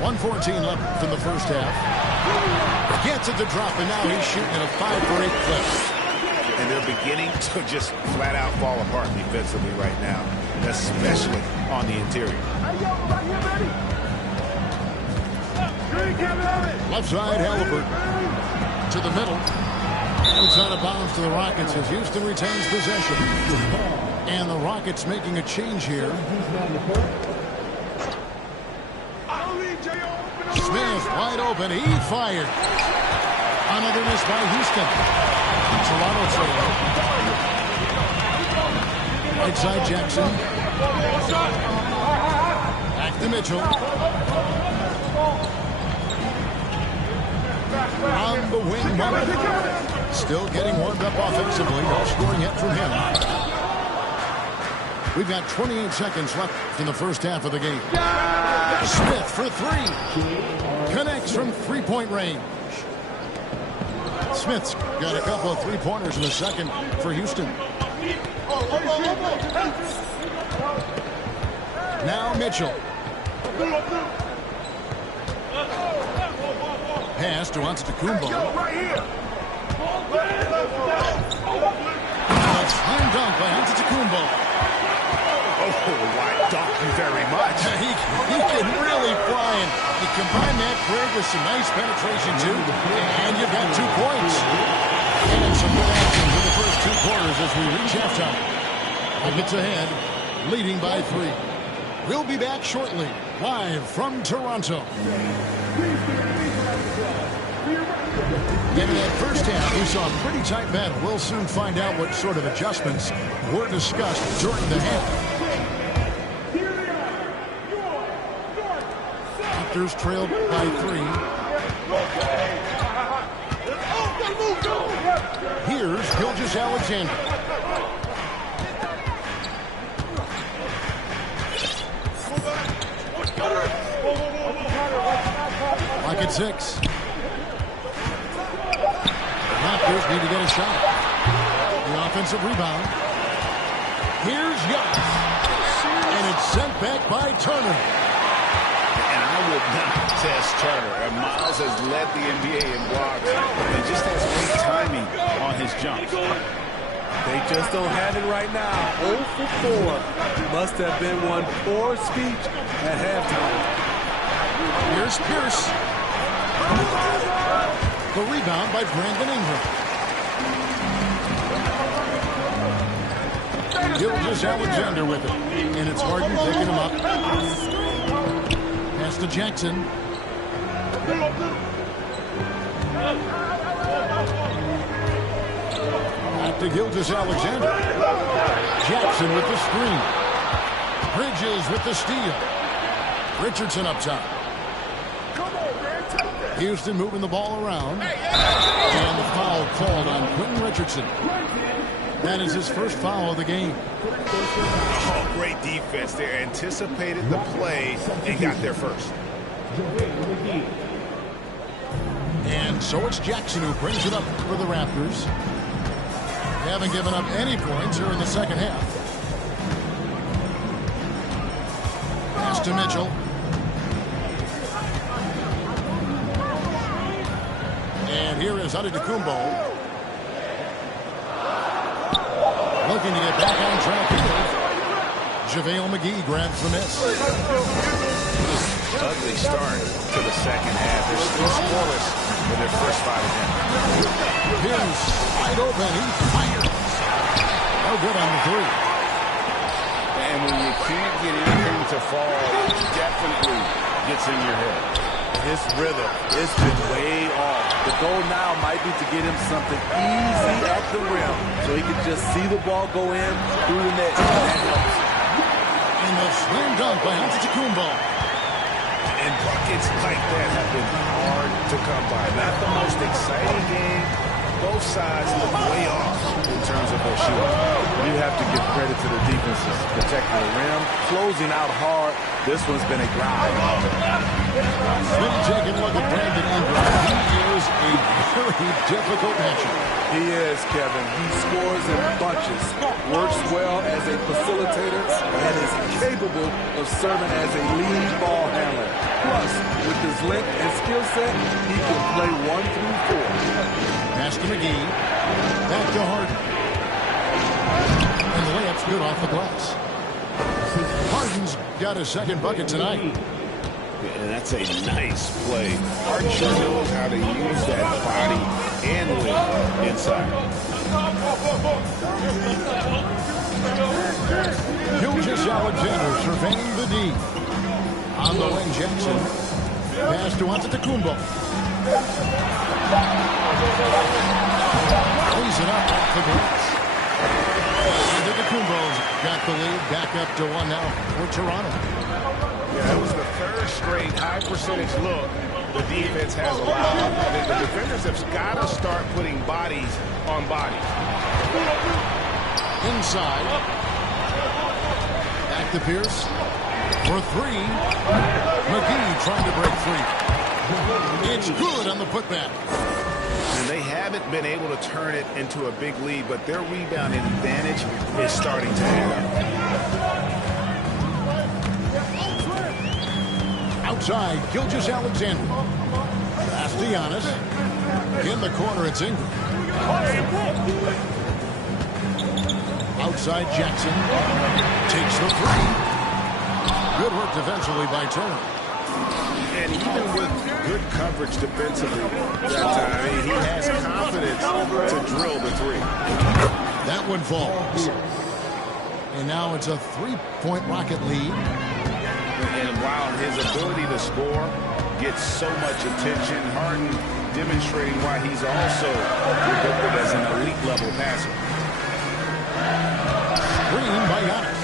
.114 left in the first half. Gets it to drop, and now he's shooting at a 5 for 8 clip. And they're beginning to just flat out fall apart defensively right now, especially on the interior. Left side, Halliburton to the middle. And it's out of bounds to the Rockets as Houston retains possession. And the Rockets making a change here. Smith wide open. He fired. Another miss by Houston. Toronto trail. Right side, Jackson. Back to Mitchell. On the wing, Murray. Still getting warmed up offensively. No scoring yet from him. We've got 28 seconds left in the first half of the game. Smith for 3. Connects from three-point range. Smith's got a couple of three-pointers in the second for Houston. Now Mitchell. Pass to Antetokounmpo. That's slam dunk by Antetokounmpo. Oh, why dunk you very much. He can really fly, and you combine that, Craig, with some nice penetration, too, and you've got 2 points. And some good action for the first 2 quarters as we reach halftime. Nuggets ahead, leading by 3. We'll be back shortly, live from Toronto. In that first half, we saw a pretty tight battle. We'll soon find out what sort of adjustments were discussed during the half. Raptors trailed by 3. Here's Gilgeous-Alexander. Rocket 6. Raptors need to get a shot. The offensive rebound. Here's Giannis. And it's sent back by Turner. And I would not test Turner. And Miles has led the NBA in blocks and just has great timing on his jumps. They just don't have it right now. 0 for 4. Must have been one poor speech at halftime. Here's Pierce. The rebound by Brandon Ingram. Gilgeous-Alexander with it. And it's Harden picking him up. Pass to Jackson. Back to Gilgeous-Alexander. Jackson with the screen. Bridges with the steal. Richardson up top. Houston moving the ball around. And the foul called on Quentin Richardson. That is his first foul of the game. Oh, great defense there. Anticipated the play and got there first. And so it's Jackson who brings it up for the Raptors. They haven't given up any points here in the second half. Pass to Mitchell. And here is Antetokounmpo. Looking to get back on track here. JaVale McGee grabs the miss. Ugly start to the second half. They're still scoreless in their first 5 attempts. Pierce wide open. He fires. No good on the 3. And when you can't get anything to fall, it definitely gets in your head. His rhythm, it's been way off. The goal now might be to get him something easy at the rim so he can just see the ball go in through the net. That helps. And the slam dunk by Antetokounmpo. And buckets like that have been hard to come by. Not the most exciting game. Both sides look way off in terms of their shooting. You have to give credit to the defenses. Protecting the rim, closing out hard. This one's been a grind. Let me take a look at Brandon Ingram. He is a very difficult matchup. He is, Kevin. He scores in bunches, works well as a facilitator, and is capable of serving as a lead ball handler. Plus, with his length and skill set, he can play 1 through 4. Pass to McGee. Back to Harden. And the layup's good off the glass. Harden's got his second bucket tonight. And that's a nice play. Harden sure knows how to use that body and length inside. Gilgeous Alexander surveying the D. On the wing, Jackson. Pass to Antetokounmpo. Plays it up off the glass. Antetokounmpo's got the lead. Back up to 1 now for Toronto. Yeah, that was the third straight high percentage look the defense has allowed. The defenders have got to start putting bodies on bodies. Inside. Back to Pierce. For 3. McGee trying to break free. It's good on the putback. And they haven't been able to turn it into a big lead, but their rebounding advantage is starting to add up. Outside, Gilgeous Alexander. Pass to Giannis. In the corner, it's Ingram. Outside, Jackson. Takes the 3. Good work defensively by Turner. And even with good coverage defensively that time, he has confidence to drill the 3. That one falls. And now it's a 3-point Rocket lead. And while his ability to score gets so much attention, Harden demonstrating why he's also regarded as an elite level passer. Screen by Giannis.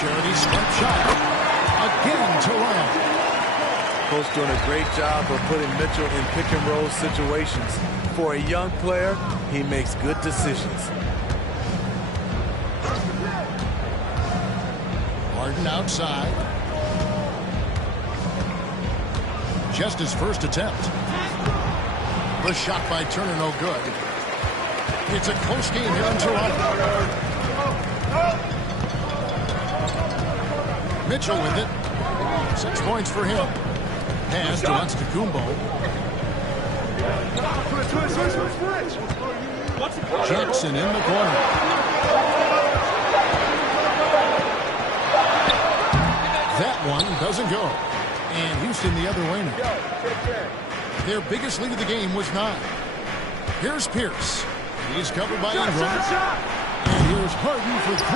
Charity scrap shot. Again, Toronto. Coach doing a great job of putting Mitchell in pick-and-roll situations. For a young player, he makes good decisions. Harden outside. Just his first attempt. The shot by Turner, no good. It's a close game here in Toronto. Mitchell with it. 6 points for him. Pass to Antetokounmpo. Jackson in the corner. That one doesn't go. And Houston the other way now. Their biggest lead of the game was 9. Here's Pierce. He's covered by Ingram. And here's Harden for 3.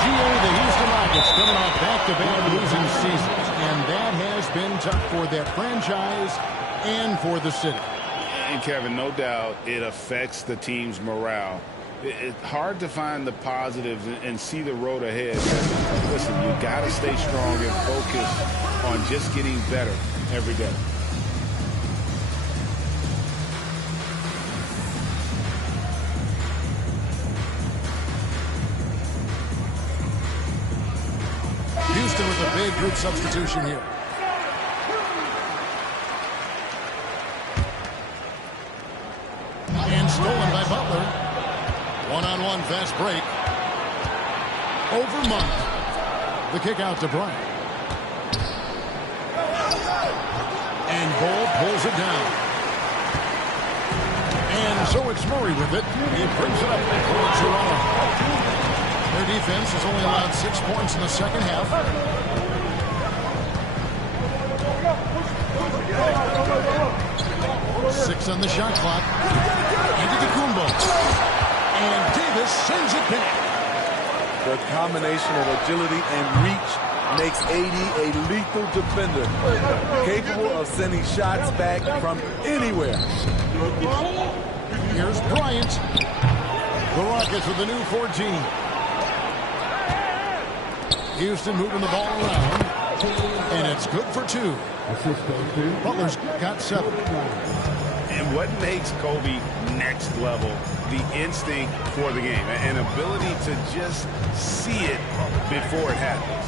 Gio, the Houston Rockets coming off back-to-back losing seasons. And that has been tough for their franchise and for the city. And Kevin, no doubt it affects the team's morale. It's hard to find the positives and see the road ahead. Listen, you got to stay strong and focus on just getting better every day. Houston with a big group substitution here. And stolen by Butler. One-on-one fast break. Over Monk. The kick out to Bryant. And Ball pulls it down. And so it's Murray with it. He brings it up for Toronto. Their defense has only allowed 6 points in the second half. 6 on the shot clock. Antetokounmpo. And Davis sends it back. The combination of agility and reach makes AD a lethal defender, capable of sending shots back from anywhere. Here's Bryant. The Rockets with the new 14. Houston moving the ball around. And it's good for 2. Butler's got 7. And what makes Kobe next level, the instinct for the game, an ability to just see it before it happens.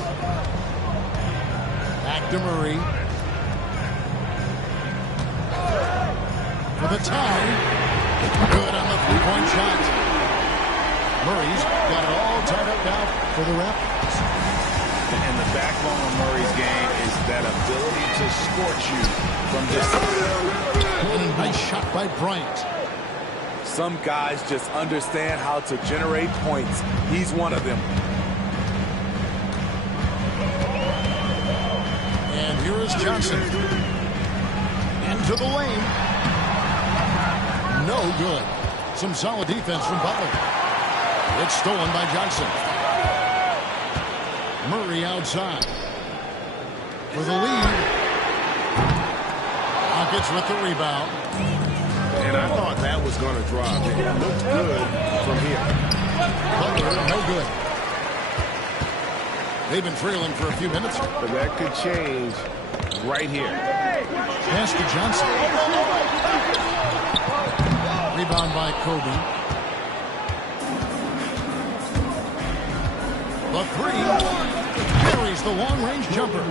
Back to Murray. For the tie. Good on the three-point shot. Murray's got it all tied up now for the Raptors. And the backbone of Murray's game is that ability to scorch you from distance. And a nice shot by Bryant. Some guys just understand how to generate points. He's one of them. And here is Johnson. Into the lane. No good. Some solid defense from Butler. It's stolen by Johnson. Murray outside. For the lead. Rockets with the rebound. And I thought that was going to drop. It looked good from here. Butler, no good. They've been trailing for a few minutes. But that could change right here. Pass to Johnson. Rebound by Kobe. The three. Carries the long-range jumper.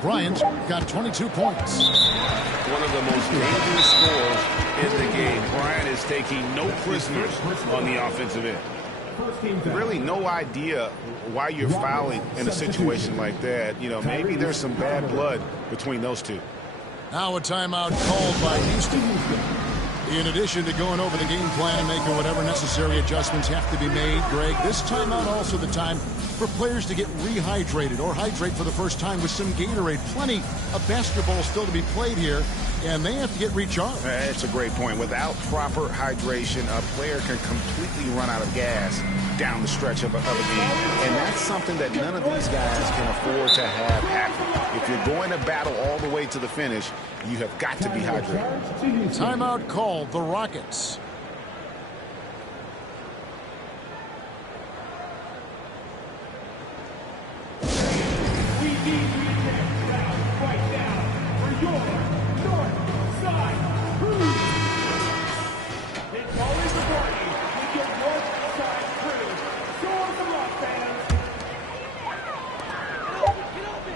Bryant got 22 points. One of the most dangerous scorers in the game. Bryant is taking no prisoners on the offensive end. Really no idea why you're fouling in a situation like that. You know, maybe there's some bad blood between those two. Now a timeout called by Houston. In addition to going over the game plan and making whatever necessary adjustments have to be made, Greg, this timeout also the time for players to get rehydrated or hydrate for the first time with some Gatorade. Plenty of basketball still to be played here, and they have to get recharged. That's a great point. Without proper hydration, a player can completely run out of gas down the stretch of a game. And that's something that none of these guys can afford to have happen. If you're going to battle all the way to the finish, you have got to be hydrated. Timeout called, the Rockets.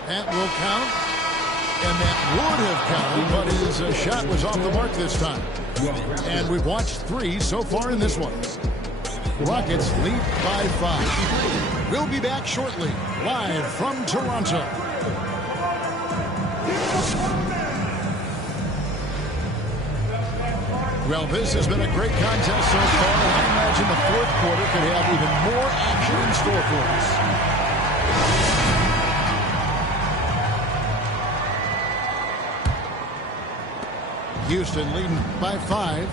That will count, and that would have counted, but his shot was off the mark this time. And we've watched 3 so far in this one. Rockets lead by 5. We'll be back shortly, live from Toronto. Well, this has been a great contest so far, and I imagine the fourth quarter could have even more action in store for us. Houston leading by 5.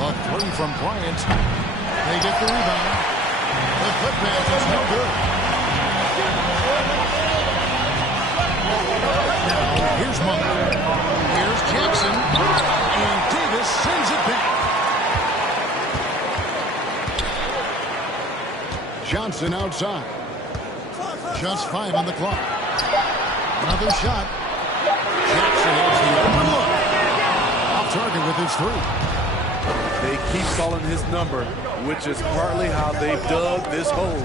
A 3 from Bryant. They get the rebound. The flip pass is no good. Now, here's Monk. Here's Jackson. And Davis sends it back. Johnson outside. Just 5 on the clock. Another shot. Jackson has the open look. Off target with his 3. They keep calling his number, which is partly how they dug this hole.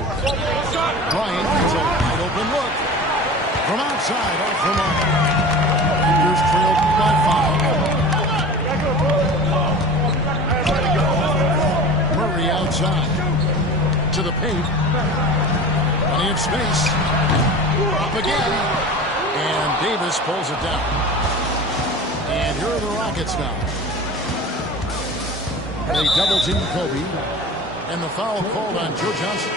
Bryant has a wide open look. From outside, off the mark. Lakers trailed by 5. Murray outside. To the paint. Plenty of space. Up again. And Davis pulls it down. And here are the Rockets now. They double-team Kobe. And the foul called on Joe Johnson.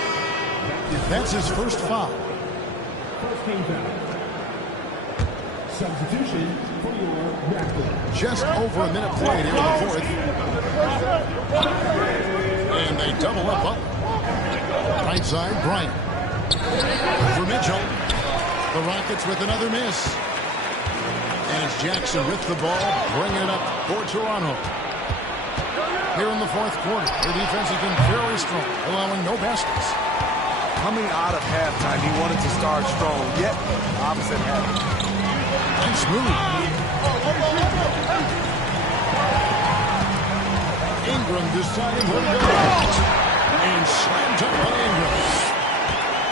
That's his first foul. First team foul. Substitution for your Raptors. Just over a minute played here in the fourth. And they double up. Right side, Bryant. For Mitchell. The Rockets with another miss. And it's Jackson with the ball, bringing it up for Toronto. Here in the fourth quarter, their defense has been very strong, allowing no baskets. Coming out of halftime, he wanted to start strong, yet opposite happened. Nice move. Ingram deciding where to go. And slammed up by Ingram.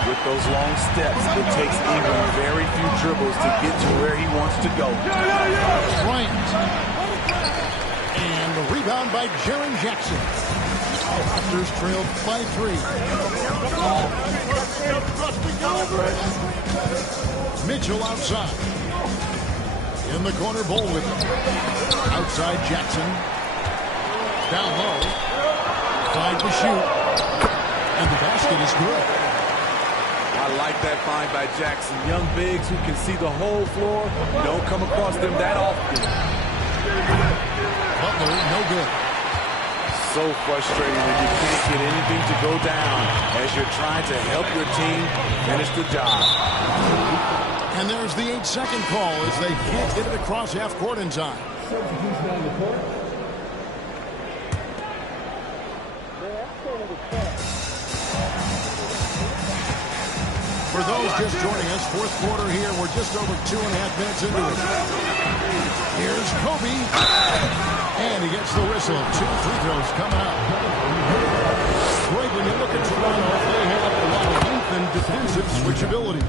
With those long steps, it takes Ingram very few dribbles to get to where he wants to go. Bryant. And the rebound by Jaren Jackson. Raptors trailed by 3. Mitchell outside. In the corner, Bol with him. Outside Jackson. Down low. 5 to shoot. And the basket is good. I like that find by Jackson. Young bigs who can see the whole floor. You don't come across them that often. Butler, no good. So frustrating when you can't get anything to go down as you're trying to help your team finish the job. And there's the 8-second call as they can't get it across half court in time. Substitution on the court. For those just joining us, fourth quarter here. We're just over 2.5 minutes into it. Here's Kobe. And he gets the whistle. 2 free throws coming up. Greg, when you look at Toronto, they have a lot of youth and defensive switchability.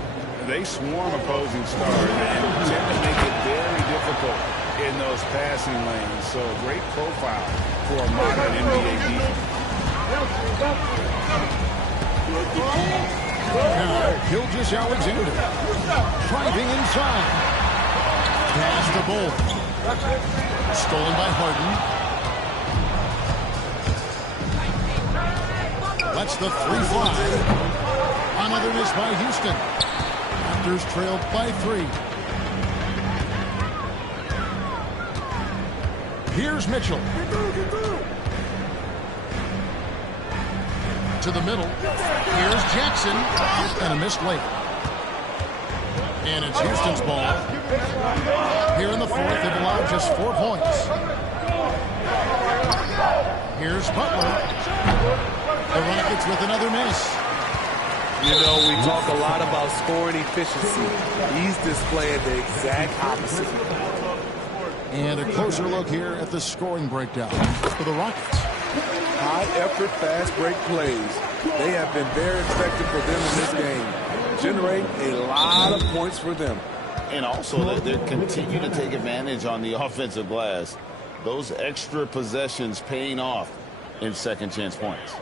They swarm opposing stars and tend to make it very difficult in those passing lanes. So a great profile for a modern NBA defense. Now, Gilgeous-Alexander driving inside. Pass to Bol. Stolen by Harden. That's the 3 fly. Another miss by Houston. Raptors trailed by 3. Here's Mitchell. To the middle. Here's Jackson. And a missed late. And it's Houston's ball. Here in the fourth, they've allowed just 4 points. Here's Butler. The Rockets with another miss. You know, we talk a lot about scoring efficiency. He's displaying the exact opposite. And a closer look here at the scoring breakdown for the Rockets. High-effort, fast-break plays. They have been very effective for them in this game. Generate a lot of points for them. And also, they continue to take advantage on the offensive glass. Those extra possessions paying off in second chance points.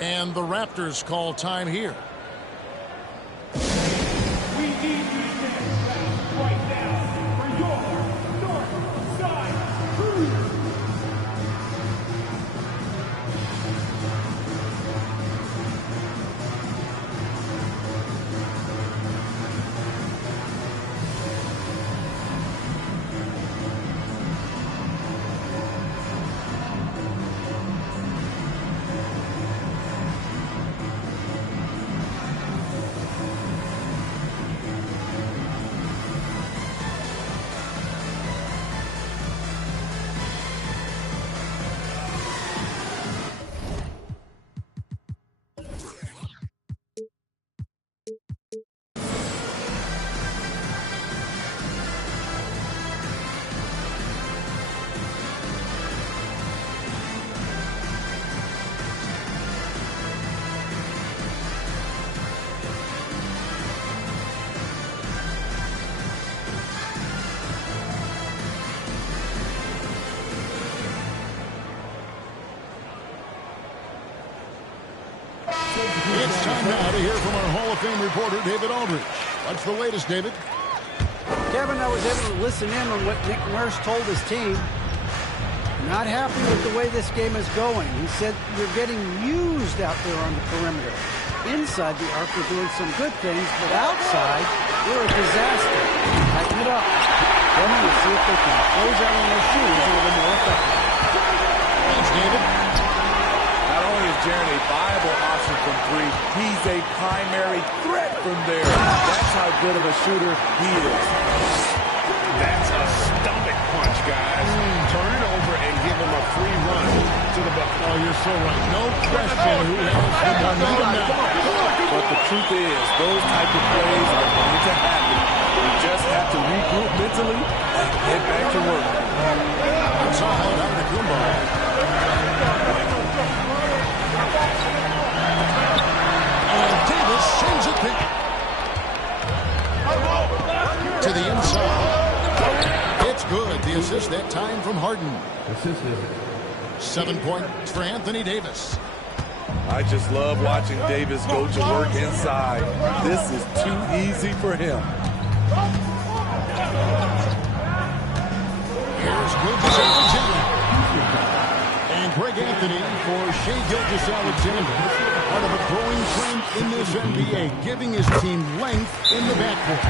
And the Raptors call time here. We need you right now for your North Side Crew. It's time now to hear from our Hall of Fame reporter, David Aldridge. What's the latest, David? Kevin, I was able to listen in on what Nick Nurse told his team. Not happy with the way this game is going. He said, you're getting used out there on the perimeter. Inside the arc, we're doing some good things, but outside, we're a disaster. Tighten it up. Then we'll see if they can close out on their shoes a little more effectively. Thanks, David. Not only is Jaren a viable option from 3, he's a primary threat from there. That's how good of a shooter he is. That's a stomach punch, guys. Turn it over and give him a free run to the bucket. Oh, you're so right. No question who has the momentum now. but the truth is, those type of plays are going to happen. You just have to regroup mentally and get back to work. It's all out of Kumbo. And Davis sends it back to the inside. It's good. The assist that time from Harden. 7 points for Anthony Davis. I just love watching Davis go to work inside. This is too easy for him. Here's Gilgeous-Alexander. And Greg Anthony for Shai Gilgeous-Alexander. Part of a growing trend in this NBA, giving his team length in the backcourt.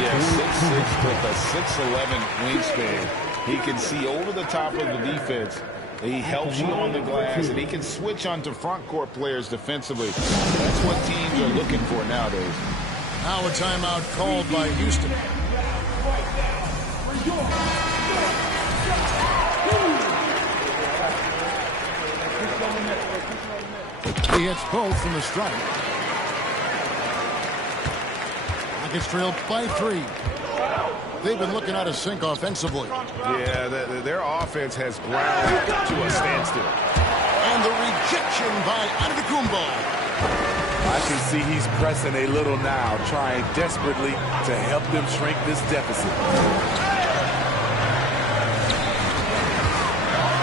Yeah, 6'6" with a 6'11" wingspan. He can see over the top of the defense. He helps you on the glass, and he can switch onto front court players defensively. That's what teams are looking for nowadays. Now a timeout called by Houston. He hits both from the strike. Rockets trailed by 3. They've been looking out of sync offensively. Yeah, their offense has ground to a standstill. And the rejection by Antetokounmpo. I can see he's pressing a little now, trying desperately to help them shrink this deficit.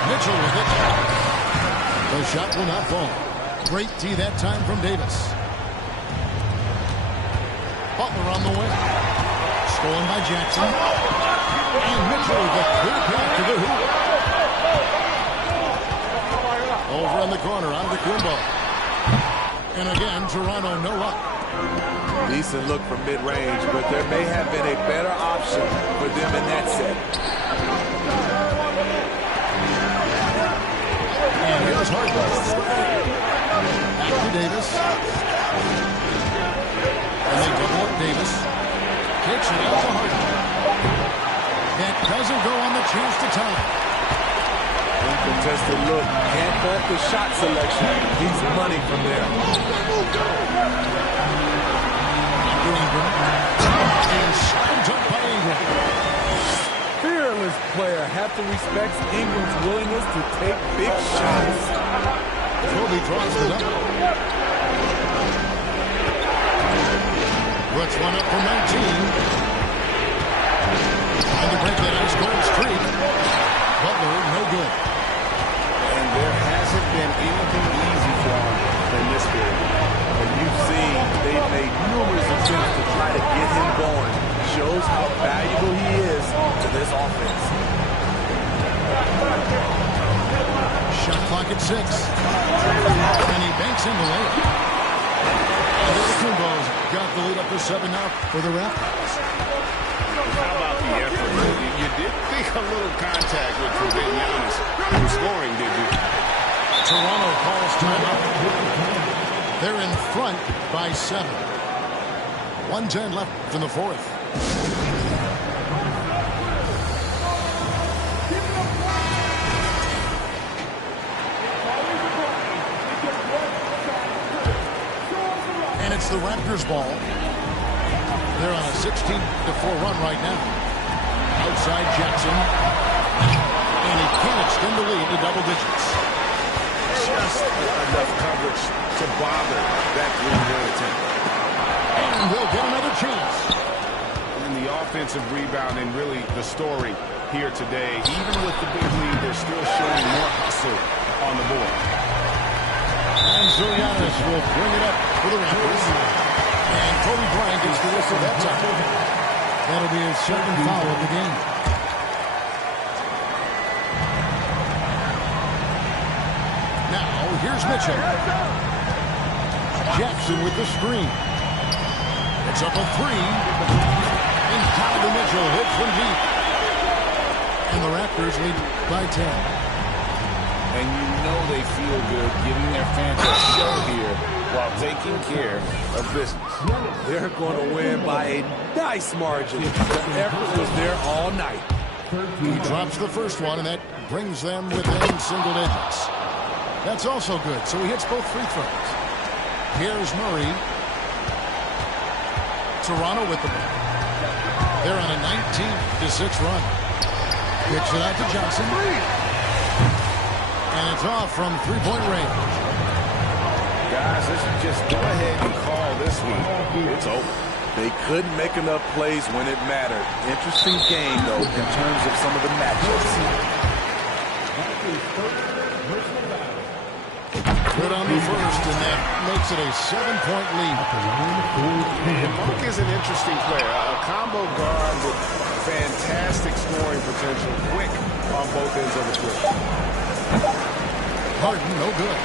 Mitchell with it. The shot will not fall. Great D that time from Davis. Butler on the wing. Stolen by Jackson. And Mitchell with a clear path to the hoop. Over in the corner, Antetokounmpo. And again, Toronto no up. Decent look from mid-range, but there may have been a better option for them in that set. And here's Harden. Back to Davis. And they double up Davis. Kicks it out to Harden. That doesn't go on the chance to tie. Uncontested look. Can't fault the shot selection. He's money from there. And slammed up by Ingram. Fearless player. Have to respect Ingram's willingness to take big shots. Kobe draws it up. Puts one up for 19. Trying to break that ice cold streak. Butler, no good. And there hasn't been anything easy for him in this period. And you've seen they've made numerous attempts to try to get him going. Shows how valuable he is to this offense. Shot clock at 6. And he banks in the layup. Antetokounmpo's got the lead up to 7 now for the Raptors. How about the effort? You did think a little contact would prevent Giannis from scoring, did you? Toronto calls timeout. They're in front by 7. 1:10 left in the fourth. And it's the Raptors ball. They're on a 16-4 run right now. Outside Jackson. And he can't extend the lead to double digits. Just enough coverage to bother that three-point attempt. And we'll get another chance. And the offensive rebound and really the story here today. Even with the big lead, they're still showing more hustle on the board. And Giannis will bring it up for the Raptors. And Kobe Bryant gets the whistle that time. That'll be his second foul of the game. Now, here's Mitchell. Jackson with the screen. It's up a 3. And Donovan Mitchell hits from deep. And the Raptors lead by 10. And you know they feel good giving their fans a show here while taking care of business. They're going to win by a nice margin. The effort was there all night. He drops the first one, and that brings them within single digits. That's also good, so he hits both free throws. Here's Murray. Toronto with the ball. They're on a 19-6 run. Kicks it out to Johnson. And it's off from three-point range. Guys, let's just go ahead and call this one. It's over. They couldn't make enough plays when it mattered. Interesting game, though, in terms of some of the matchups. Good on the first, and that makes it a 7-point lead. And Monk is an interesting player. A combo guard with fantastic scoring potential, quick on both ends of the court. Harden, no good.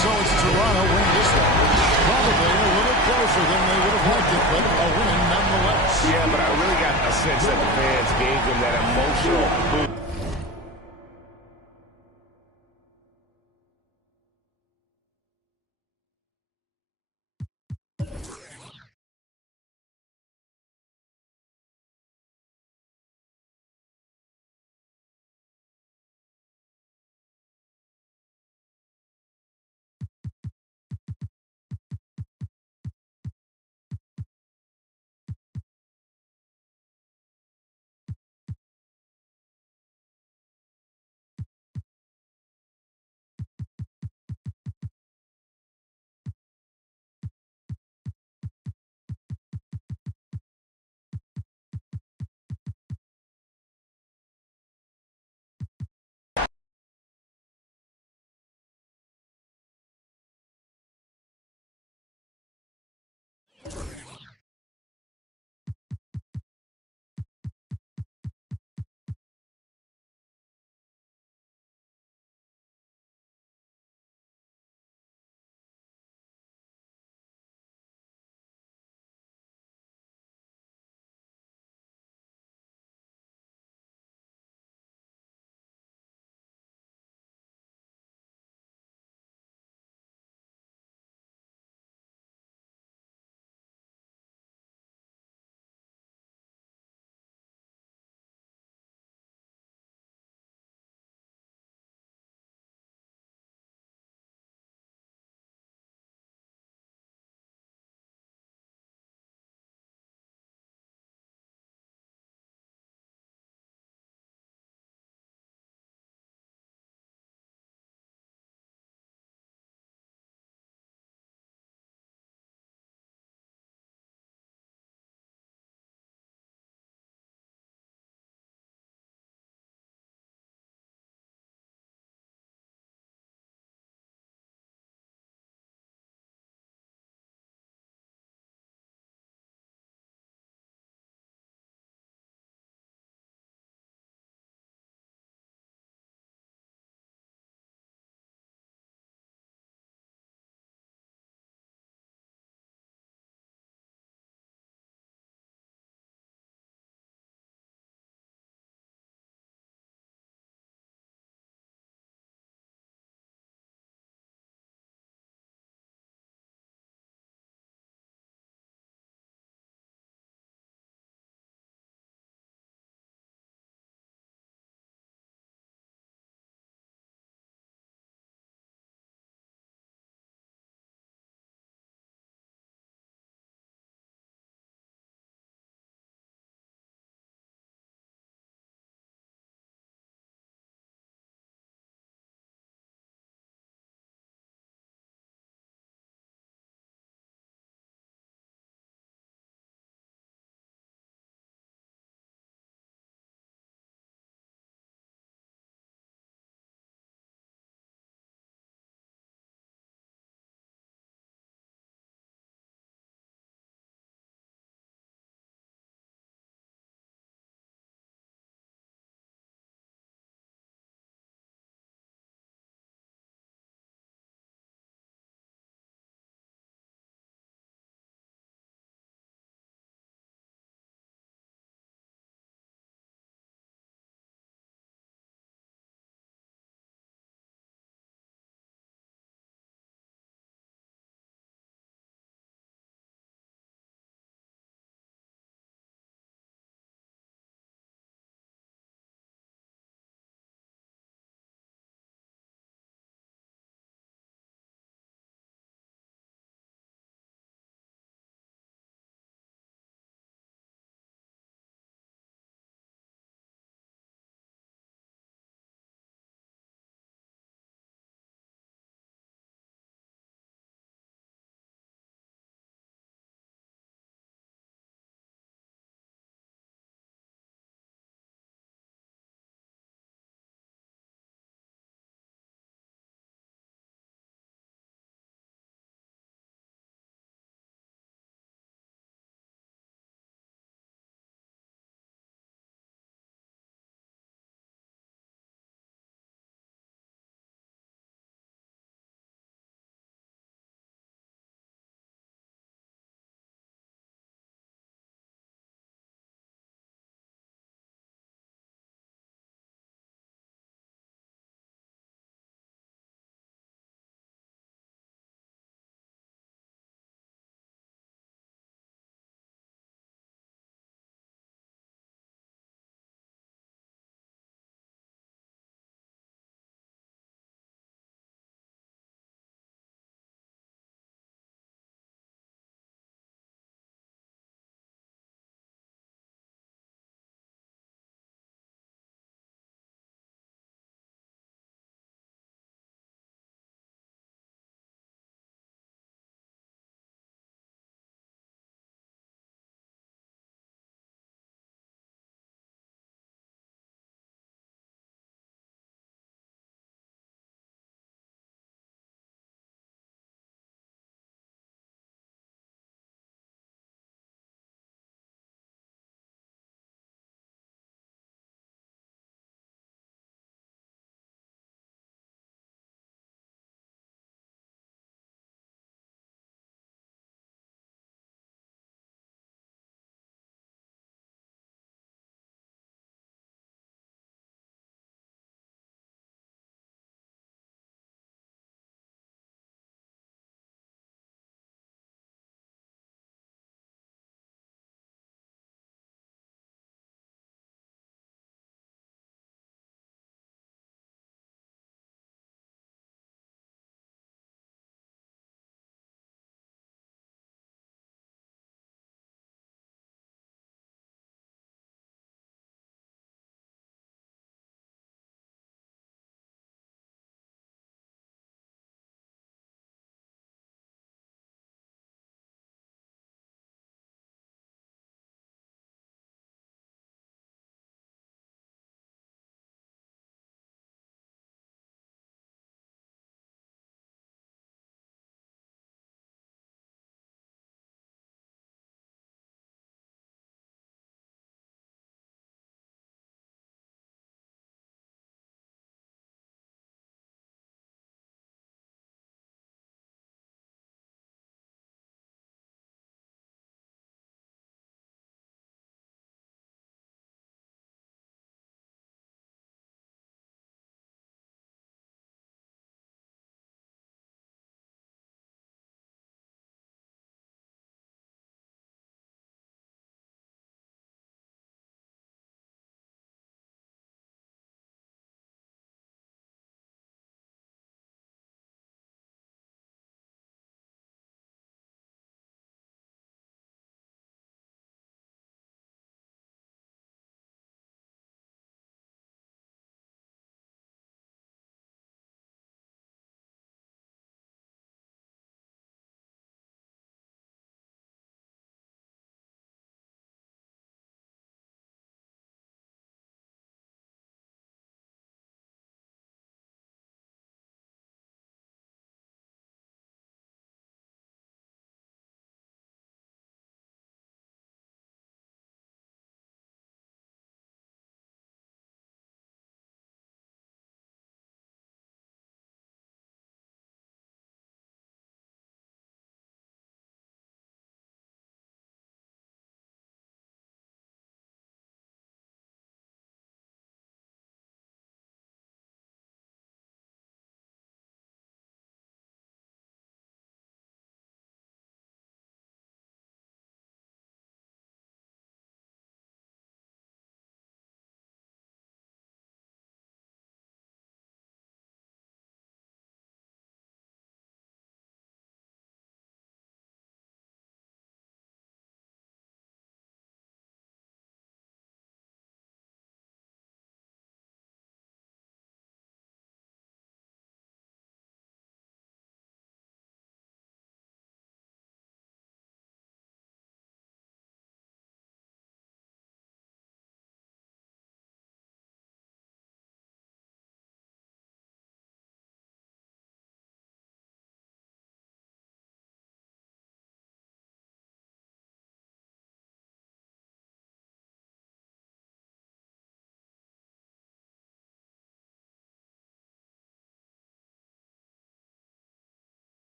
So it's Toronto winning this one. Probably a little closer than they would have liked it, but a win nonetheless. Yeah, but I really got a sense that the fans gave them that emotional boost.